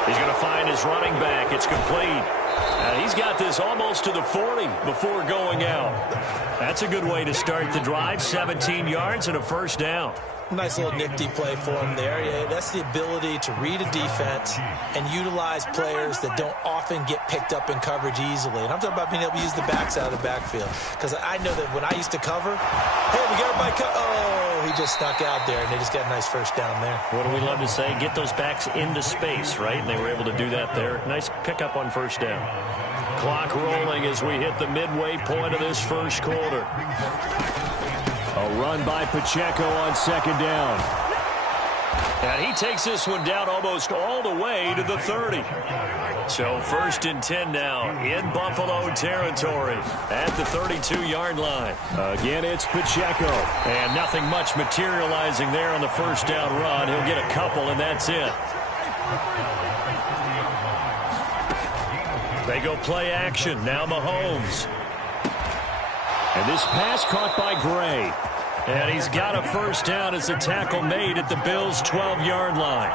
He's going to find his running back. It's complete. He's got this almost to the 40 before going out. That's a good way to start the drive. 17 yards and a 1st down. Nice little nifty play for him there. Yeah, that's the ability to read a defense and utilize players that don't often get picked up in coverage easily. And I'm talking about being able to use the backs out of the backfield. Because I know that when I used to cover, hey, we got everybody oh, he just snuck out there, and they just got a nice 1st down there. What do we love to say? Get those backs into space, right? And they were able to do that there. Nice pickup on 1st down. Clock rolling as we hit the midway point of this 1st quarter. A run by Pacheco on 2nd down. And he takes this one down almost all the way to the 30. So 1st and 10 now in Buffalo territory at the 32-yard line. Again, it's Pacheco. And nothing much materializing there on the 1st down run. He'll get a couple, and that's it. They go play action. Now Mahomes. And this pass caught by Gray. And he's got a 1st down as the tackle made at the Bills' 12-yard line.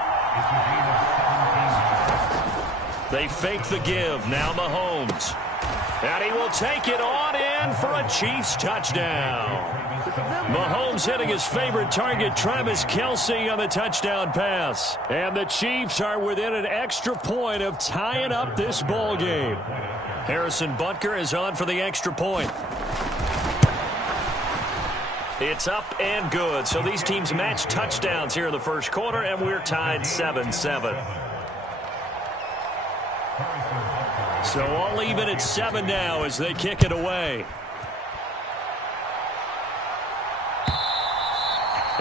They fake the give. Now Mahomes. And he will take it on in for a Chiefs touchdown. Mahomes hitting his favorite target, Travis Kelce, on the touchdown pass. And the Chiefs are within an extra point of tying up this ball game. Harrison Butker is on for the extra point. It's up and good. So these teams match touchdowns here in the 1st quarter, and we're tied 7-7. So all even at 7 now as they kick it away.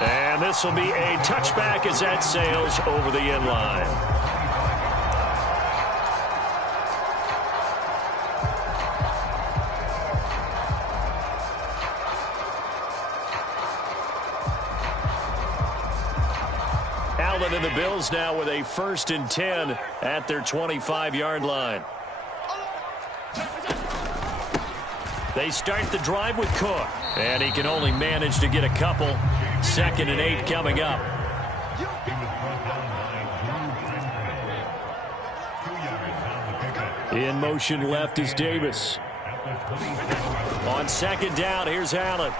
And this will be a touchback as that sails over the end line. Allen and the Bills now with a 1st and 10 at their 25-yard line. They start the drive with Cook, and he can only manage to get a couple. 2nd and 8 coming up. In motion left is Davis. On second down, here's Allen.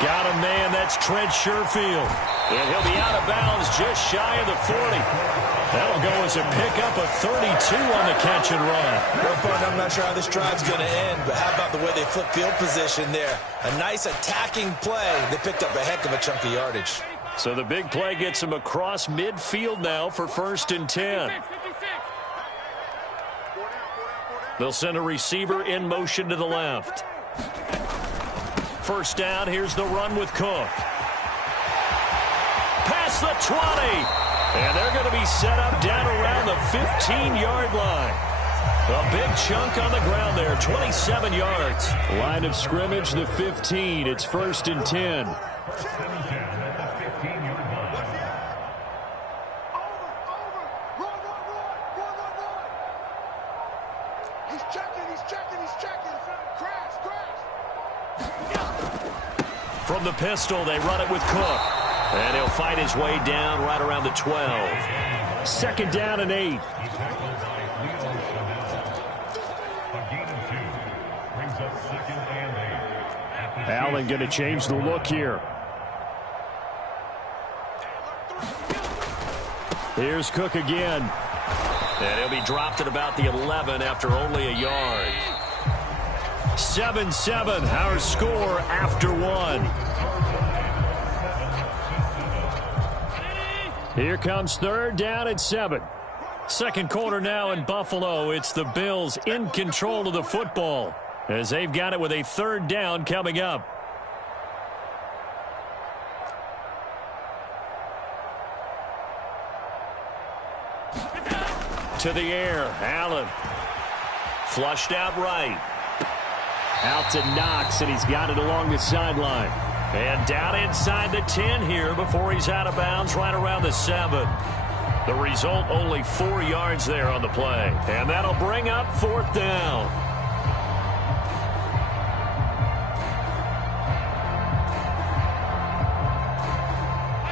Got a man, that's Trent Sherfield. And he'll be out of bounds just shy of the 40. That'll go as a pickup of 32 on the catch and run. Well, Bud, I'm not sure how this drive's going to end, but how about the way they flip field position there? A nice attacking play. They picked up a heck of a chunk of yardage. So the big play gets him across midfield now for 1st and 10. They'll send a receiver in motion to the left. First down, here's the run with Cook. Past the 20. And they're going to be set up down around the 15-yard line. A big chunk on the ground there, 27 yards. Line of scrimmage, the 15. It's 1st and 10. From the pistol, they run it with Cook. And he'll fight his way down right around the 12. Second down and 8. Allen going to change the look here. Here's Cook again. And he'll be dropped at about the 11 after only a yard. 7-7, our score after 1. Here comes 3rd down at 7. Second quarter now in Buffalo. It's the Bills in control of the football as they've got it with a 3rd down coming up. To the air, Allen. Flushed out right. Out to Knox, and he's got it along the sideline. And down inside the 10 here before he's out of bounds right around the 7. The result, only 4 yards there on the play. And that'll bring up 4th down.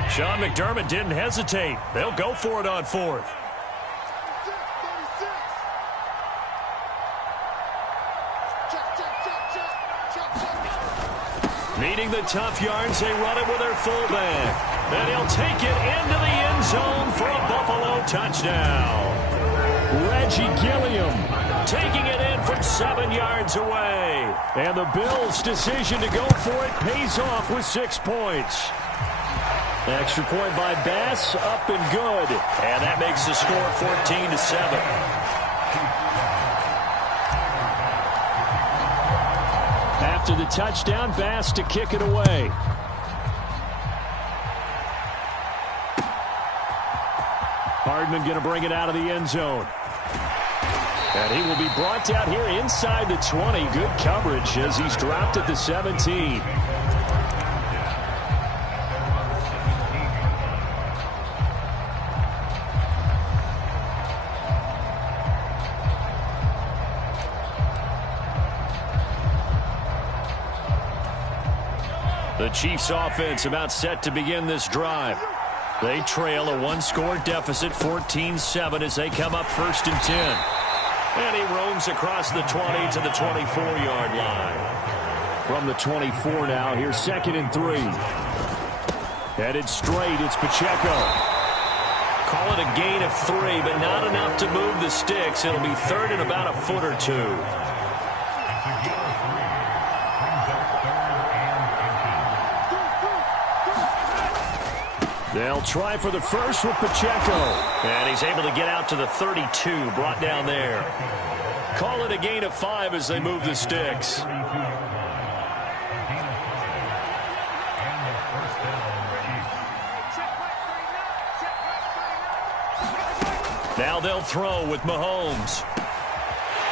Sean McDermott didn't hesitate. They'll go for it on 4th. Meeting the tough yards, they run it with their fullback. And he'll take it into the end zone for a Buffalo touchdown. Reggie Gilliam taking it in from 7 yards away. And the Bills' decision to go for it pays off with 6 points. Extra point by Bass, up and good. And that makes the score 14-7. After the touchdown, Bass to kick it away. Hardman going to bring it out of the end zone. And he will be brought down here inside the 20. Good coverage as he's dropped at the 17. The Chiefs offense about set to begin this drive. They trail a 1-score deficit, 14-7 as they come up 1st and 10. And he roams across the 20 to the 24-yard line. From the 24 now, here's 2nd and 3. Headed straight, it's Pacheco. Call it a gain of 3, but not enough to move the sticks. It'll be 3rd and about a foot or 2. They'll try for the first with Pacheco. And he's able to get out to the 32, brought down there. Call it a gain of 5 as they move the sticks. Now they'll throw with Mahomes.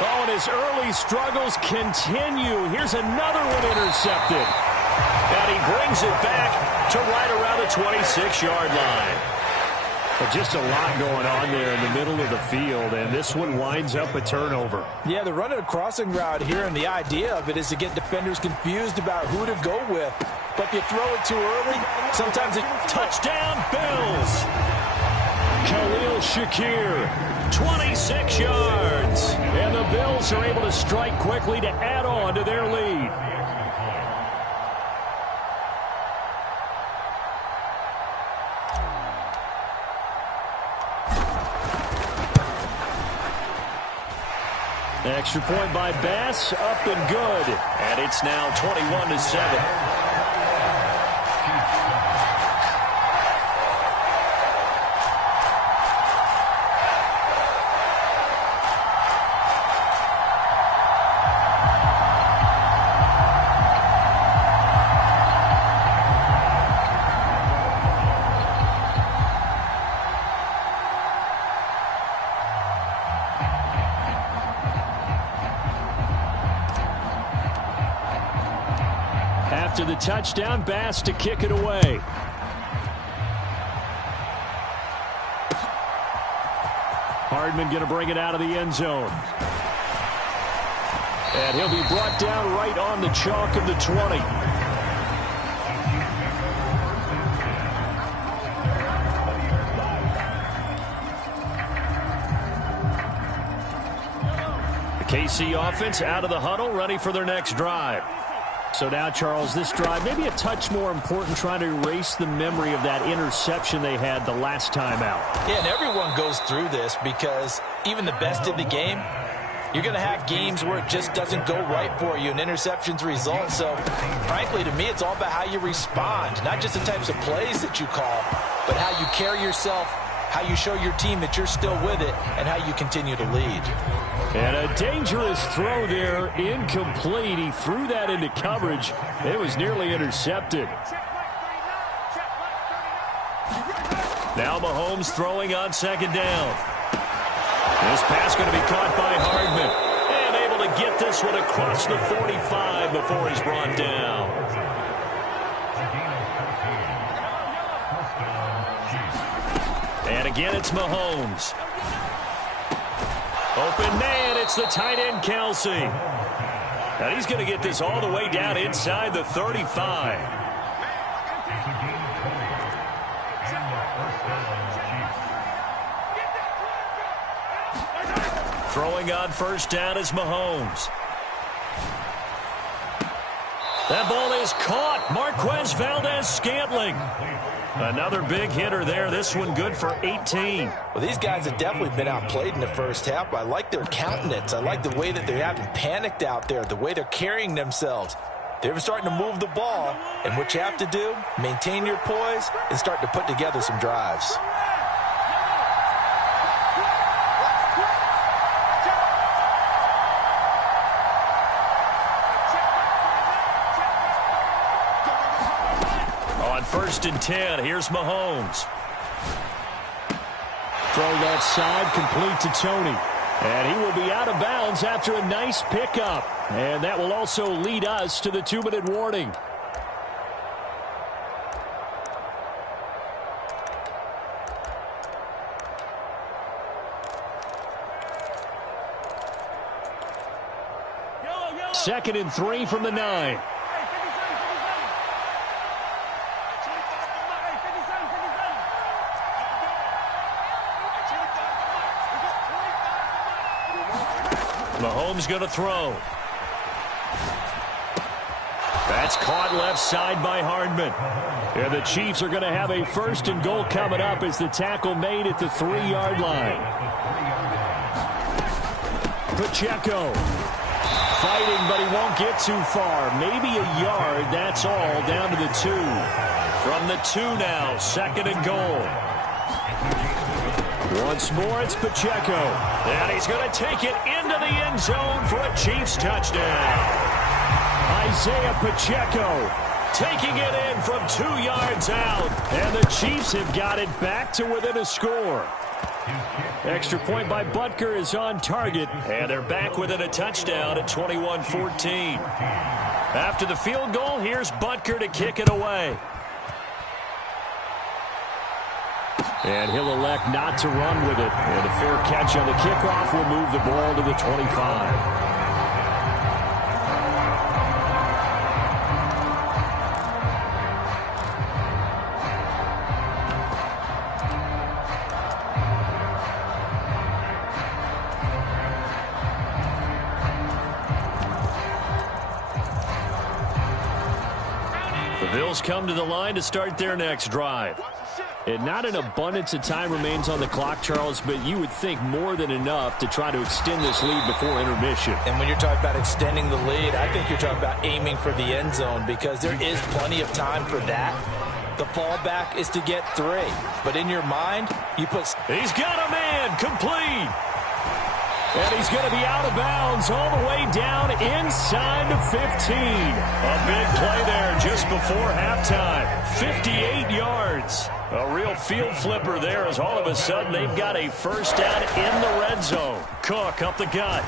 Oh, and his early struggles continue. Here's another one intercepted. And he brings it back to right around the 26-yard line. But just a lot going on there in the middle of the field, and this one winds up a turnover. Yeah, they're running a crossing route here, and the idea of it is to get defenders confused about who to go with. But if you throw it too early, sometimes it... Touchdown, Bills! Khalil Shakir, 26 yards. And the Bills are able to strike quickly to add on to their lead. Extra point by Bass, up and good. And it's now 21-7. After the touchdown, Bass to kick it away. Hardman going to bring it out of the end zone. And he'll be brought down right on the chalk of the 20. The KC offense out of the huddle, ready for their next drive. So now, Charles, this drive maybe a touch more important, trying to erase the memory of that interception they had the last time out. Yeah, and everyone goes through this because even the best in the game, you're going to have games where it just doesn't go right for you, and interceptions result. So, frankly, to me, it's all about how you respond, not just the types of plays that you call, but how you carry yourself, how you show your team that you're still with it, and how you continue to lead. And a dangerous throw there, incomplete. He threw that into coverage. It was nearly intercepted. Now Mahomes throwing on second down. This pass going to be caught by Hardman. And able to get this one across the 45 before he's brought down. And again, it's Mahomes. Open man, it's the tight end, Kelsey. And he's going to get this all the way down inside the 35. Throwing on first down is Mahomes. That ball is caught. Marquez Valdes-Scantling. Another big hitter there. This one good for 18. Well, these guys have definitely been outplayed in the first half, but I like their countenance. I like the way that they haven't panicked out there, the way they're carrying themselves. They're starting to move the ball, and what you have to do, maintain your poise and start to put together some drives. First and 10. Here's Mahomes. Throw left side, complete to Tony. And he will be out of bounds after a nice pickup. And that will also lead us to the 2-minute warning. Second and 3 from the 9. Mahomes going to throw. That's caught left side by Hardman. And the Chiefs are going to have a first and goal coming up as the tackle made at the 3-yard line. Pacheco fighting, but he won't get too far. Maybe a yard, that's all, down to the 2. From the 2 now, second and goal. Once more, it's Pacheco. And he's going to take it into the end zone for a Chiefs touchdown. Isaiah Pacheco taking it in from 2 yards out. And the Chiefs have got it back to within a score. Extra point by Butker is on target. And they're back within a touchdown at 21-14. After the field goal, here's Butker to kick it away. And he'll elect not to run with it. And a fair catch on the kickoff will move the ball to the 25. Bills come to the line to start their next drive. And not an abundance of time remains on the clock, Charles, but you would think more than enough to try to extend this lead before intermission. And when you're talking about extending the lead, I think you're talking about aiming for the end zone because there is plenty of time for that. The fallback is to get 3. But in your mind, you put... He's got a man, complete. And he's going to be out of bounds all the way down inside the 15. A big play there just before halftime. 58 yards. A real field flipper there as all of a sudden they've got a first down in the red zone. Cook up the gut.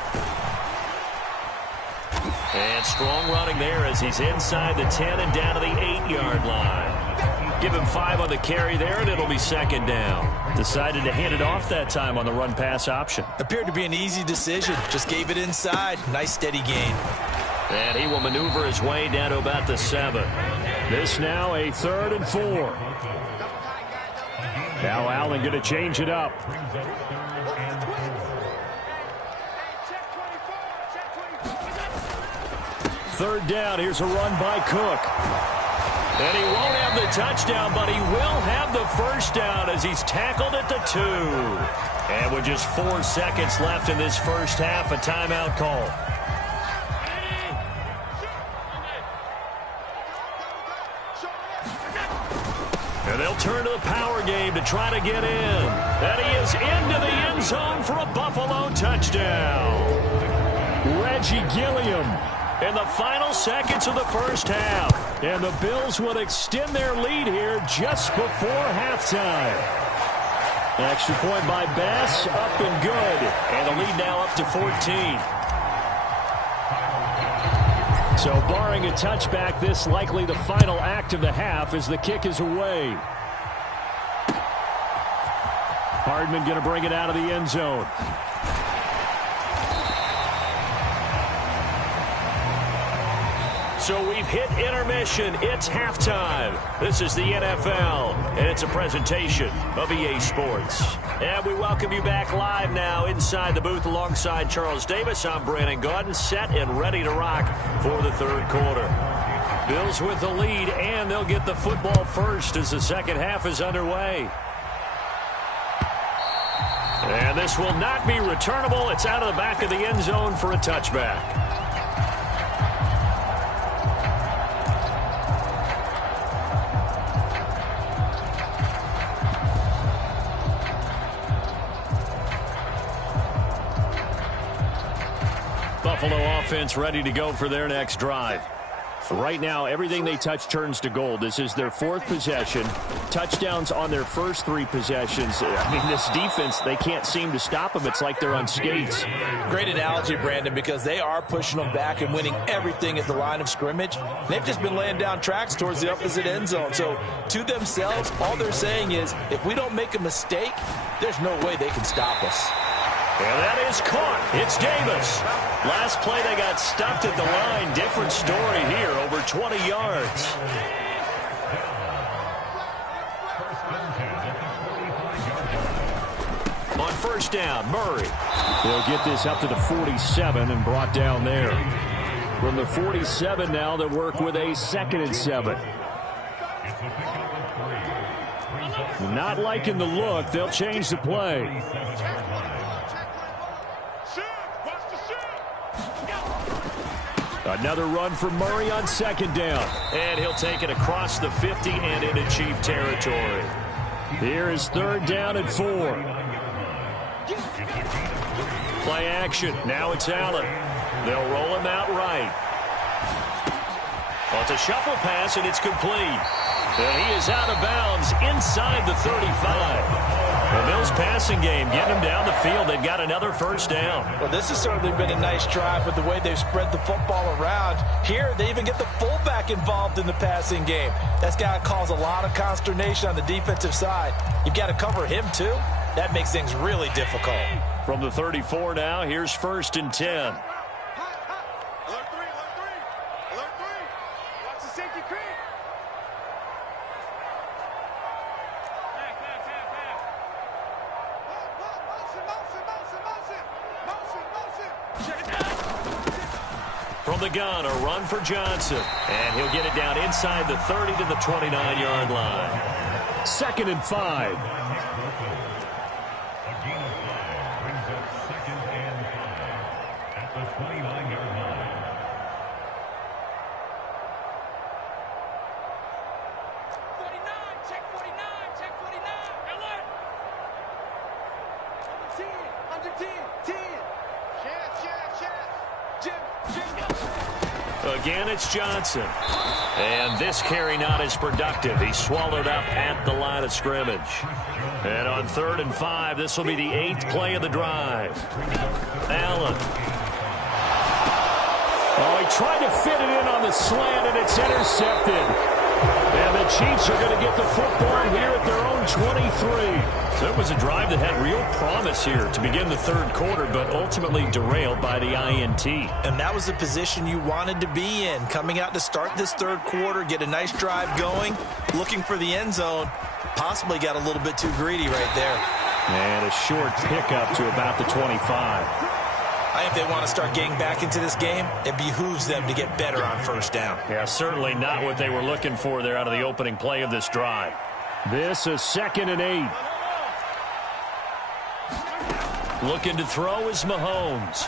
And strong running there as he's inside the 10 and down to the 8-yard line. Give him 5 on the carry there, and it'll be second down. Decided to hand it off that time on the run-pass option. Appeared to be an easy decision. Just gave it inside. Nice steady gain. And he will maneuver his way down to about the 7. This now a 3rd and 4. Now Allen going to change it up. Third down. Here's a run by Cook. And he won't have the touchdown, but he will have the first down as he's tackled at the 2. And with just 4 seconds left in this first half, a timeout call. And they'll turn to the power game to try to get in. And he is into the end zone for a Buffalo touchdown. Reggie Gilliam in the final seconds of the first half. And the Bills will extend their lead here just before halftime. An extra point by Bass, up and good. And the lead now up to 14. So barring a touchback, this likely the final act of the half as the kick is away. Hardman going to bring it out of the end zone. So we've hit intermission. It's halftime. This is the NFL, and it's a presentation of EA Sports. And we welcome you back live now inside the booth alongside Charles Davis. I'm Brandon Gaudin, set and ready to rock for the third quarter. Bills with the lead, and they'll get the football first as the second half is underway. And this will not be returnable. It's out of the back of the end zone for a touchback. Buffalo offense ready to go for their next drive. Right now, everything they touch turns to gold. This is their 4th possession. Touchdowns on their first 3 possessions. I mean, this defense, they can't seem to stop them. It's like they're on skates. Great analogy, Brandon, because they are pushing them back and winning everything at the line of scrimmage. They've just been laying down tracks towards the opposite end zone. So to themselves, all they're saying is, if we don't make a mistake, there's no way they can stop us. And that is caught. It's Davis. Last play, they got stuffed at the line. Different story here, over 20 yards. On first down, Murray. They'll get this up to the 47 and brought down there. From the 47 now, they'll work with a 2nd and 7. Not liking the look. They'll change the play. Another run for Murray on 2nd down. And he'll take it across the 50 and into Chief territory. Here is 3rd down and 4. Play action. Now it's Allen. They'll roll him out right. Well, it's a shuffle pass, and it's complete. And he is out of bounds inside the 35. The Bills passing game, getting them down the field. They've got another first down. Well, this has certainly been a nice drive with the way they've spread the football around. Here, they even get the fullback involved in the passing game. That's got to cause a lot of consternation on the defensive side. You've got to cover him, too. That makes things really difficult. From the 34 now, here's 1st and 10. From the gun, a run for Johnson. And he'll get it down inside the 30 to the 29-yard line. 2nd and 5. Again, it's Johnson. And this carry not as productive. He's swallowed up at the line of scrimmage. And on 3rd and 5, this will be the 8th play of the drive. Allen. Oh, he tried to fit it in on the slant, and it's intercepted. And the Chiefs are going to get the football here at their own 23. So it was a drive that had real promise here to begin the 3rd quarter, but ultimately derailed by the INT. And that was the position you wanted to be in. Coming out to start this 3rd quarter, get a nice drive going, looking for the end zone. Possibly got a little bit too greedy right there. And a short pickup to about the 25. I think they want to start getting back into this game. It behooves them to get better on 1st down. Yeah, certainly not what they were looking for there out of the opening play of this drive. This is 2nd and 8. Looking to throw is Mahomes.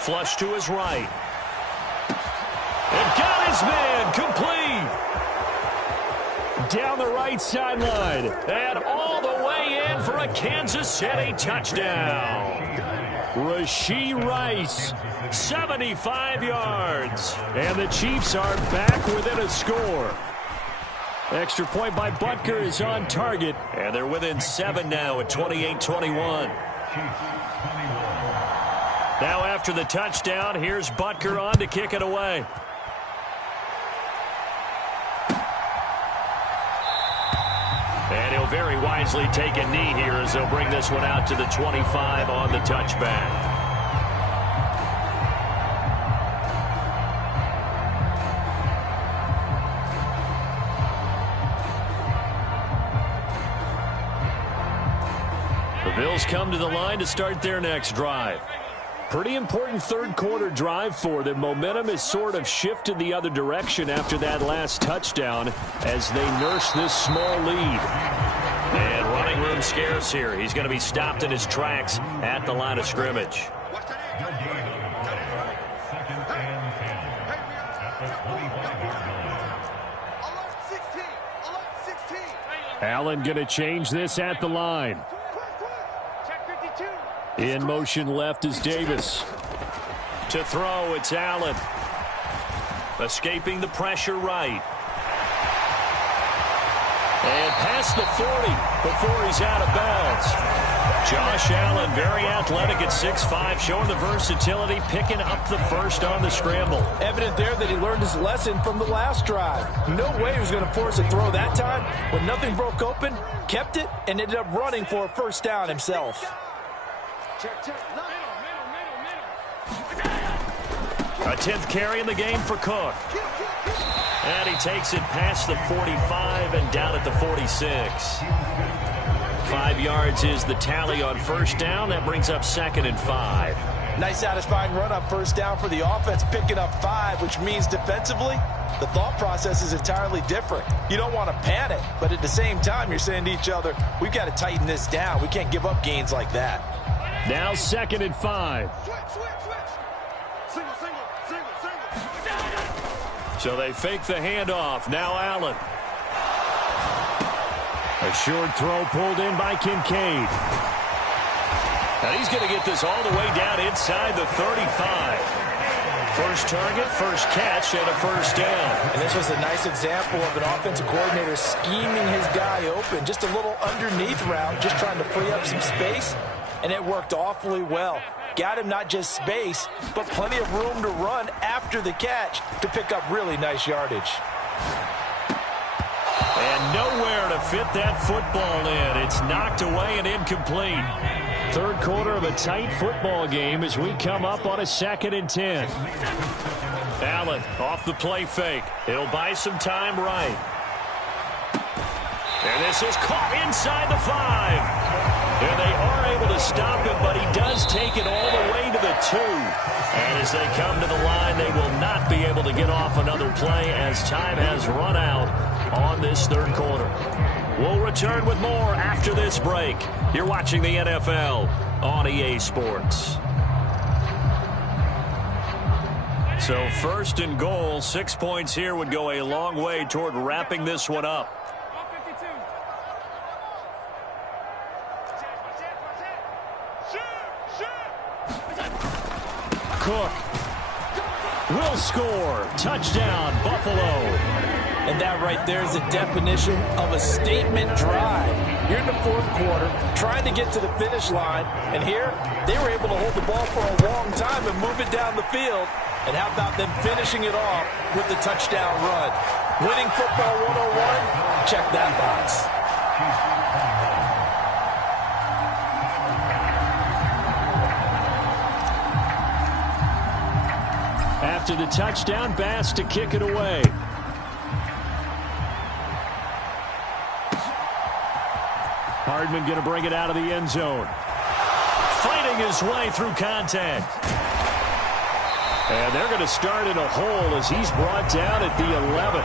Flush to his right. And got his man complete. Down the right sideline. And all the way in for a Kansas City touchdown. Rashee Rice. 75 yards. And the Chiefs are back within a score. Extra point by Butker is on target. And they're within 7 now at 28-21. Now after the touchdown, here's Butker on to kick it away. And he'll very wisely take a knee here as they'll bring this one out to the 25 on the touchback. The Bills come to the line to start their next drive. Pretty important 3rd quarter drive for them. Momentum has sort of shifted the other direction after that last touchdown as they nurse this small lead. And running room scarce here. He's going to be stopped in his tracks at the line of scrimmage. Allen going to change this at the line. In motion left is Davis. To throw, it's Allen. Escaping the pressure right. And past the 40 before he's out of bounds. Josh Allen, very athletic at 6'5", showing the versatility, picking up the first on the scramble. Evident there that he learned his lesson from the last drive. No way he was going to force a throw that time. When nothing broke open, kept it, and ended up running for a 1st down himself. A 10th carry in the game for Cook. And he takes it past the 45 and down at the 46. 5 yards is the tally on 1st down. That brings up 2nd and 5. Nice satisfying run on 1st down for the offense, picking up 5, which means defensively, the thought process is entirely different. You don't want to panic, but at the same time, you're saying to each other, we've got to tighten this down. We can't give up gains like that. Now 2nd and 5. So they fake the handoff. Now Allen. A short throw pulled in by Kincaid. And he's going to get this all the way down inside the 35. First target, first catch, and a 1st down. And this was a nice example of an offensive coordinator scheming his guy open. Just a little underneath route, just trying to free up some space. And it worked awfully well. Got him not just space, but plenty of room to run after the catch to pick up really nice yardage. And nowhere to fit that football in. It's knocked away and incomplete. 3rd quarter of a tight football game as we come up on a 2nd and 10. Allen off the play fake. He'll buy some time right. And this is caught inside the 5. And they are able to stop him, but he does take it all the way to the 2. And as they come to the line, they will unable to get off another play as time has run out on this third quarter. We'll return with more after this break. You're watching the NFL on EA Sports. So first and goal, 6 points here would go a long way toward wrapping this one up. Cook will score. Touchdown, Buffalo. And that right there is the definition of a statement drive. You're in the fourth quarter, trying to get to the finish line, and here they were able to hold the ball for a long time and move it down the field. And how about them finishing it off with the touchdown run? Winning football 101, check that box. After the touchdown, Bass to kick it away. Hardman going to bring it out of the end zone. Fighting his way through contact. And they're going to start in a hole as he's brought down at the 11.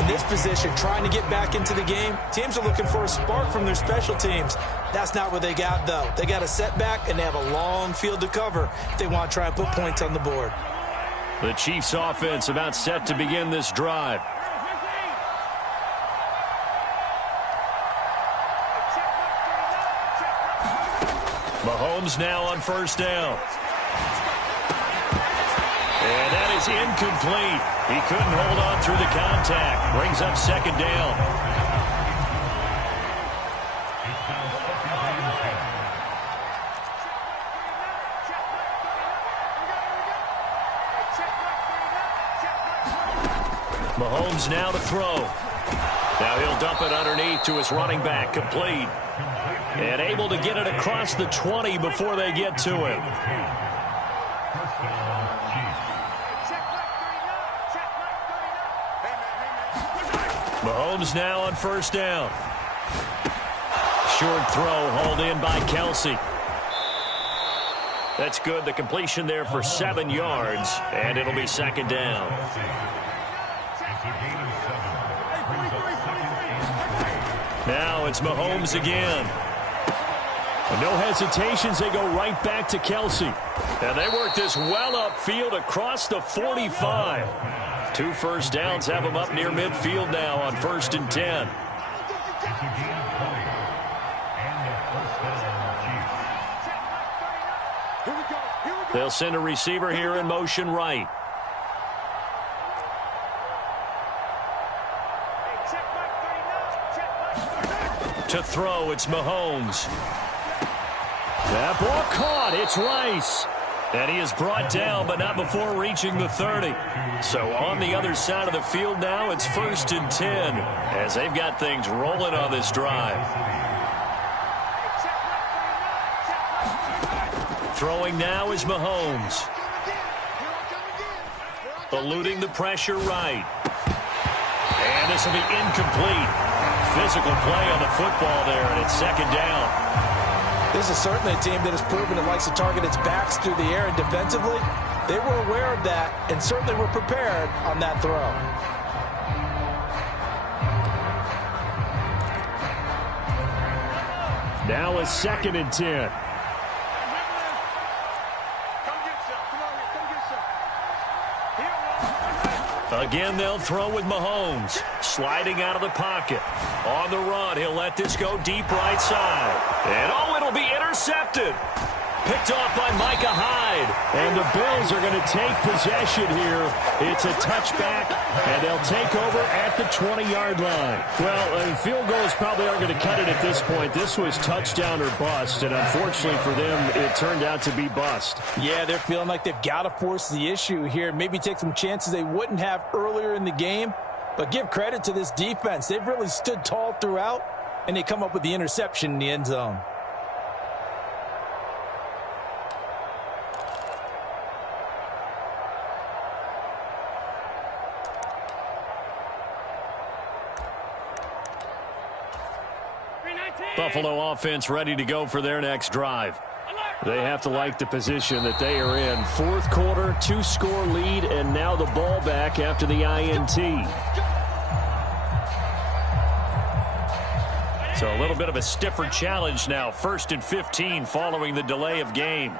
In this position, trying to get back into the game, teams are looking for a spark from their special teams. That's not what they got, though. They got a setback, and they have a long field to cover if they want to try and put points on the board. The Chiefs offense about set to begin this drive. Mahomes now on first down. And that is incomplete. He couldn't hold on through the contact. Brings up second down. Mahomes now to throw. Now he'll dump it underneath to his running back, complete. And able to get it across the 20 before they get to him. Mahomes now on first down. Short throw hauled in by Kelsey. That's good. The completion there for 7 yards, and it'll be second down. Now it's Mahomes again. No hesitations. They go right back to Kelsey. And they work this well upfield across the 45. 2 first downs have them up near midfield now on 1st and 10. They'll send a receiver here in motion right. To throw, it's Mahomes. That ball caught. It's Rice. And he is brought down, but not before reaching the 30. So on the other side of the field now, it's 1st and 10 as they've got things rolling on this drive. Throwing now is Mahomes. Eluding the pressure right. And this will be incomplete. Physical play on the football there, and it's second down. This is certainly a team that has proven it likes to target its backs through the air, and defensively, they were aware of that and certainly were prepared on that throw. Now a 2nd and 10. Again, they'll throw with Mahomes. Sliding out of the pocket. On the run, he'll let this go deep right side. And, oh, it'll be intercepted. Picked off by Micah Hyde. And the Bills are going to take possession here. It's a touchback, and they'll take over at the 20-yard line. Well, field goals probably aren't going to cut it at this point. This was touchdown or bust, and unfortunately for them, it turned out to be bust. Yeah, they're feeling like they've got to force the issue here. Maybe take some chances they wouldn't have earlier in the game. But give credit to this defense. They've really stood tall throughout, and they come up with the interception in the end zone. Buffalo offense ready to go for their next drive. They have to like the position that they are in. Fourth quarter, 2-score lead, and now the ball back after the INT. So a little bit of a stiffer challenge now. 1st and 15 following the delay of game.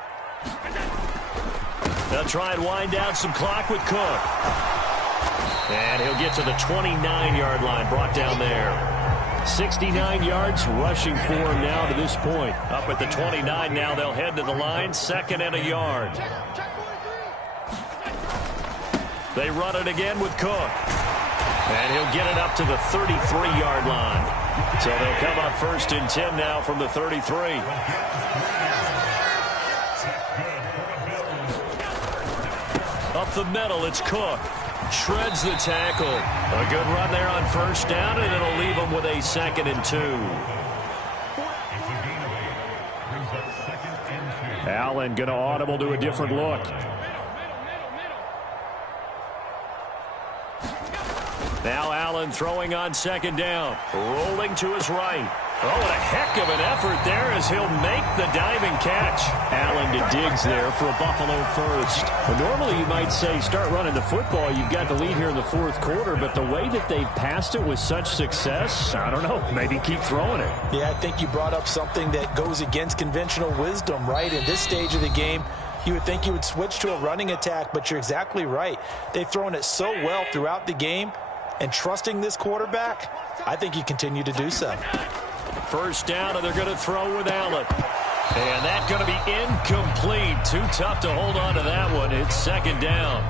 They'll try and wind down some clock with Cook. And he'll get to the 29-yard line, brought down there. 69 yards rushing for him now to this point. Up at the 29 now, they'll head to the line, 2nd and a yard. They run it again with Cook. And he'll get it up to the 33-yard line. So they'll come up 1st and 10 now from the 33. Up the middle, it's Cook. Shreds the tackle. A good run there on 1st down, and it'll leave them with a 2nd and 2. Allen going to audible to a different look. Now Allen throwing on 2nd down. Rolling to his right. Oh, what a heck of an effort there as he'll make the diving catch. Allen to Diggs there for a Buffalo first. Well, normally you might say start running the football. You've got the lead here in the 4th quarter, but the way that they've passed it with such success, I don't know, maybe keep throwing it. Yeah, I think you brought up something that goes against conventional wisdom, right? In this stage of the game, you would think you would switch to a running attack, but you're exactly right. They've thrown it so well throughout the game, and trusting this quarterback, I think you continue to do so. 1st down, and they're going to throw with Allen. And that's going to be incomplete. Too tough to hold on to that one. It's 2nd down.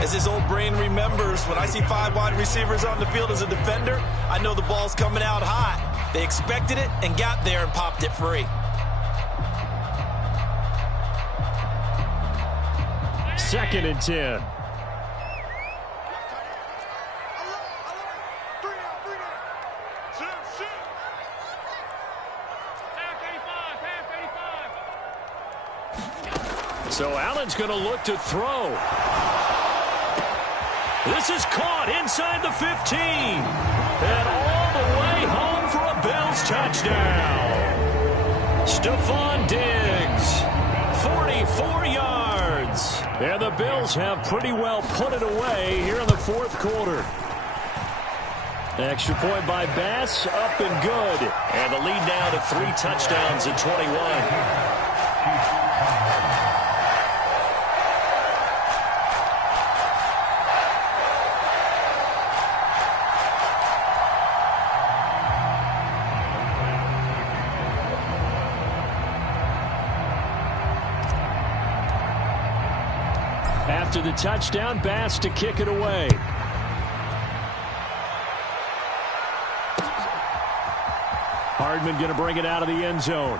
As his old brain remembers, when I see 5 wide receivers on the field as a defender, I know the ball's coming out hot. They expected it and got there and popped it free. 2nd and 10. So Allen's going to look to throw. This is caught inside the 15. And all the way home for a Bills touchdown. Stephon Diggs, 44 yards. And the Bills have pretty well put it away here in the 4th quarter. Extra point by Bass, up and good. And the lead now to 3 touchdowns at 21. After the touchdown, Bass to kick it away. Hardman going to bring it out of the end zone.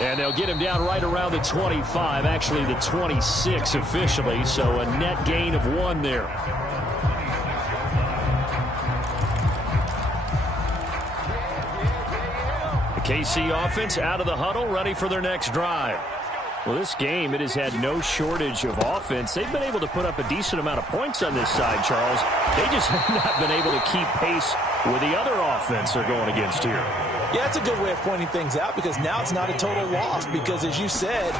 And they'll get him down right around the 25, actually the 26 officially, so a net gain of 1 there. The KC offense out of the huddle, ready for their next drive. Well, this game, it has had no shortage of offense. They've been able to put up a decent amount of points on this side, Charles. They just have not been able to keep pace with the other offense they're going against here. Yeah, it's a good way of pointing things out because now it's not a total loss because, as you said,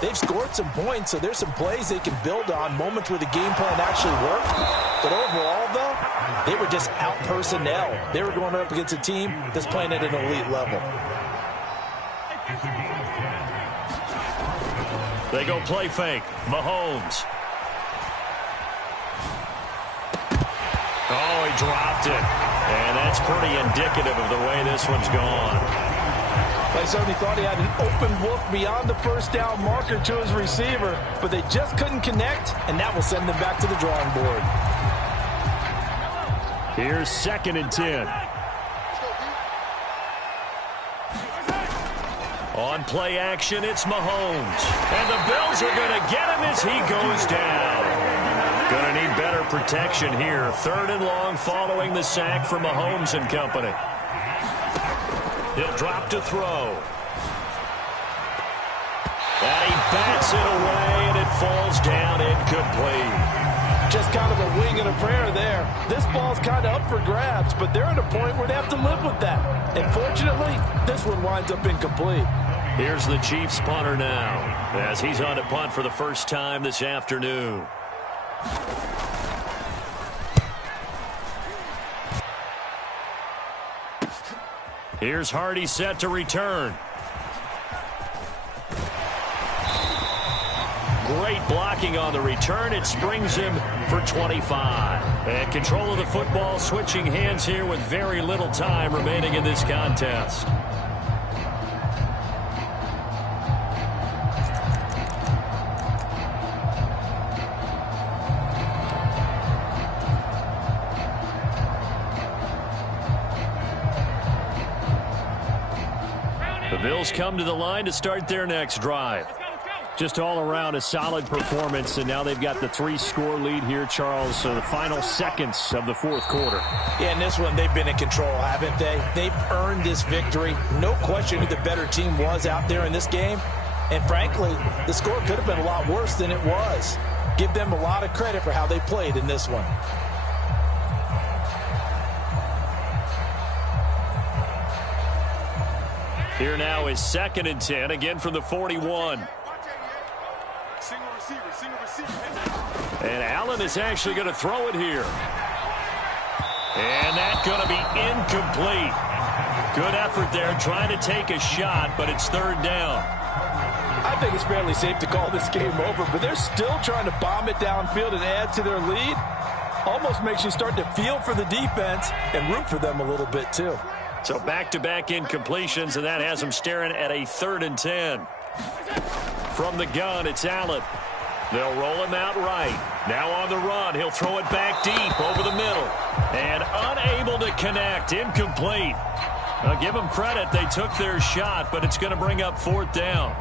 they've scored some points, so there's some plays they can build on, moments where the game plan actually worked. But overall, though, they were just out personnel. They were going up against a team that's playing at an elite level. They go play fake. Mahomes. Oh, he dropped it. And that's pretty indicative of the way this one's gone. I certainly thought he had an open look beyond the 1st down marker to his receiver, but they just couldn't connect, and that will send them back to the drawing board. Here's 2nd and 10. On play action, it's Mahomes. And the Bills are going to get him as he goes down. Going to need better protection here. 3rd and long following the sack from Mahomes and company. He'll drop to throw. And he bats it away, and it falls down incomplete. Just kind of a wing and a prayer there. This ball's kind of up for grabs, but they're at a point where they have to live with that. And fortunately, this one winds up incomplete. Here's the Chiefs punter now, as he's on to punt for the first time this afternoon. Here's Hardy set to return. Great blocking on the return. It springs him for 25. And control of the football, switching hands here with very little time remaining in this contest. The Bills come to the line to start their next drive. Just all around a solid performance, and now they've got the 3-score lead here, Charles. So the final seconds of the fourth quarter. Yeah, in this one, they've been in control, haven't they? They've earned this victory. No question who the better team was out there in this game. And frankly, the score could have been a lot worse than it was. Give them a lot of credit for how they played in this one. Here now is 2nd and 10, again from the 41. And Allen is actually going to throw it here. And that's going to be incomplete. Good effort there, trying to take a shot, but it's 3rd down. I think it's fairly safe to call this game over, but they're still trying to bomb it downfield and add to their lead. Almost makes you start to feel for the defense and root for them a little bit too. So back-to-back incompletions, and that has them staring at a 3rd and 10. From the gun, it's Allen. They'll roll him out right. Now on the run, he'll throw it back deep over the middle. And unable to connect, incomplete. I'll give them credit, they took their shot, but it's going to bring up 4th down.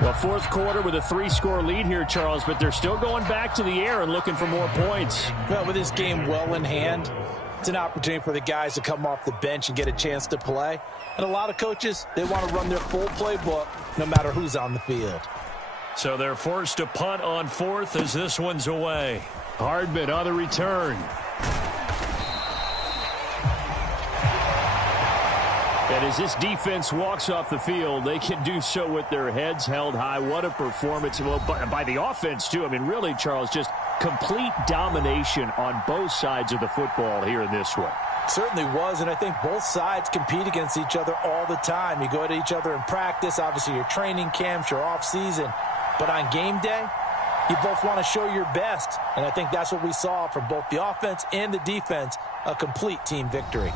Well, fourth quarter with a 3-score lead here, Charles, but they're still going back to the air and looking for more points. Well, with this game well in hand, it's an opportunity for the guys to come off the bench and get a chance to play. And a lot of coaches, they want to run their full playbook no matter who's on the field. So they're forced to punt on 4th as this one's away. Hardman on the return. And as this defense walks off the field, they can do so with their heads held high. What a performance. Well, by the offense, too. I mean, really, Charles, just complete domination on both sides of the football here in this one. Certainly was, and I think both sides compete against each other all the time. You go at each other in practice, obviously your training camps, your off-season. But on game day, you both want to show your best. And I think that's what we saw from both the offense and the defense, a complete team victory.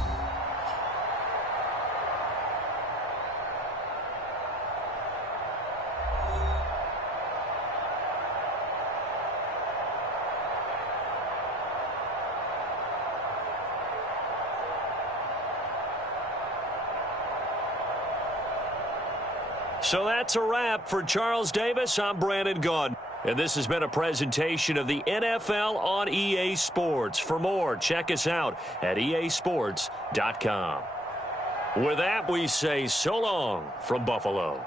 So that's a wrap for Charles Davis. I'm Brandon Gaudin. And this has been a presentation of the NFL on EA Sports. For more, check us out at easports.com. With that, we say so long from Buffalo.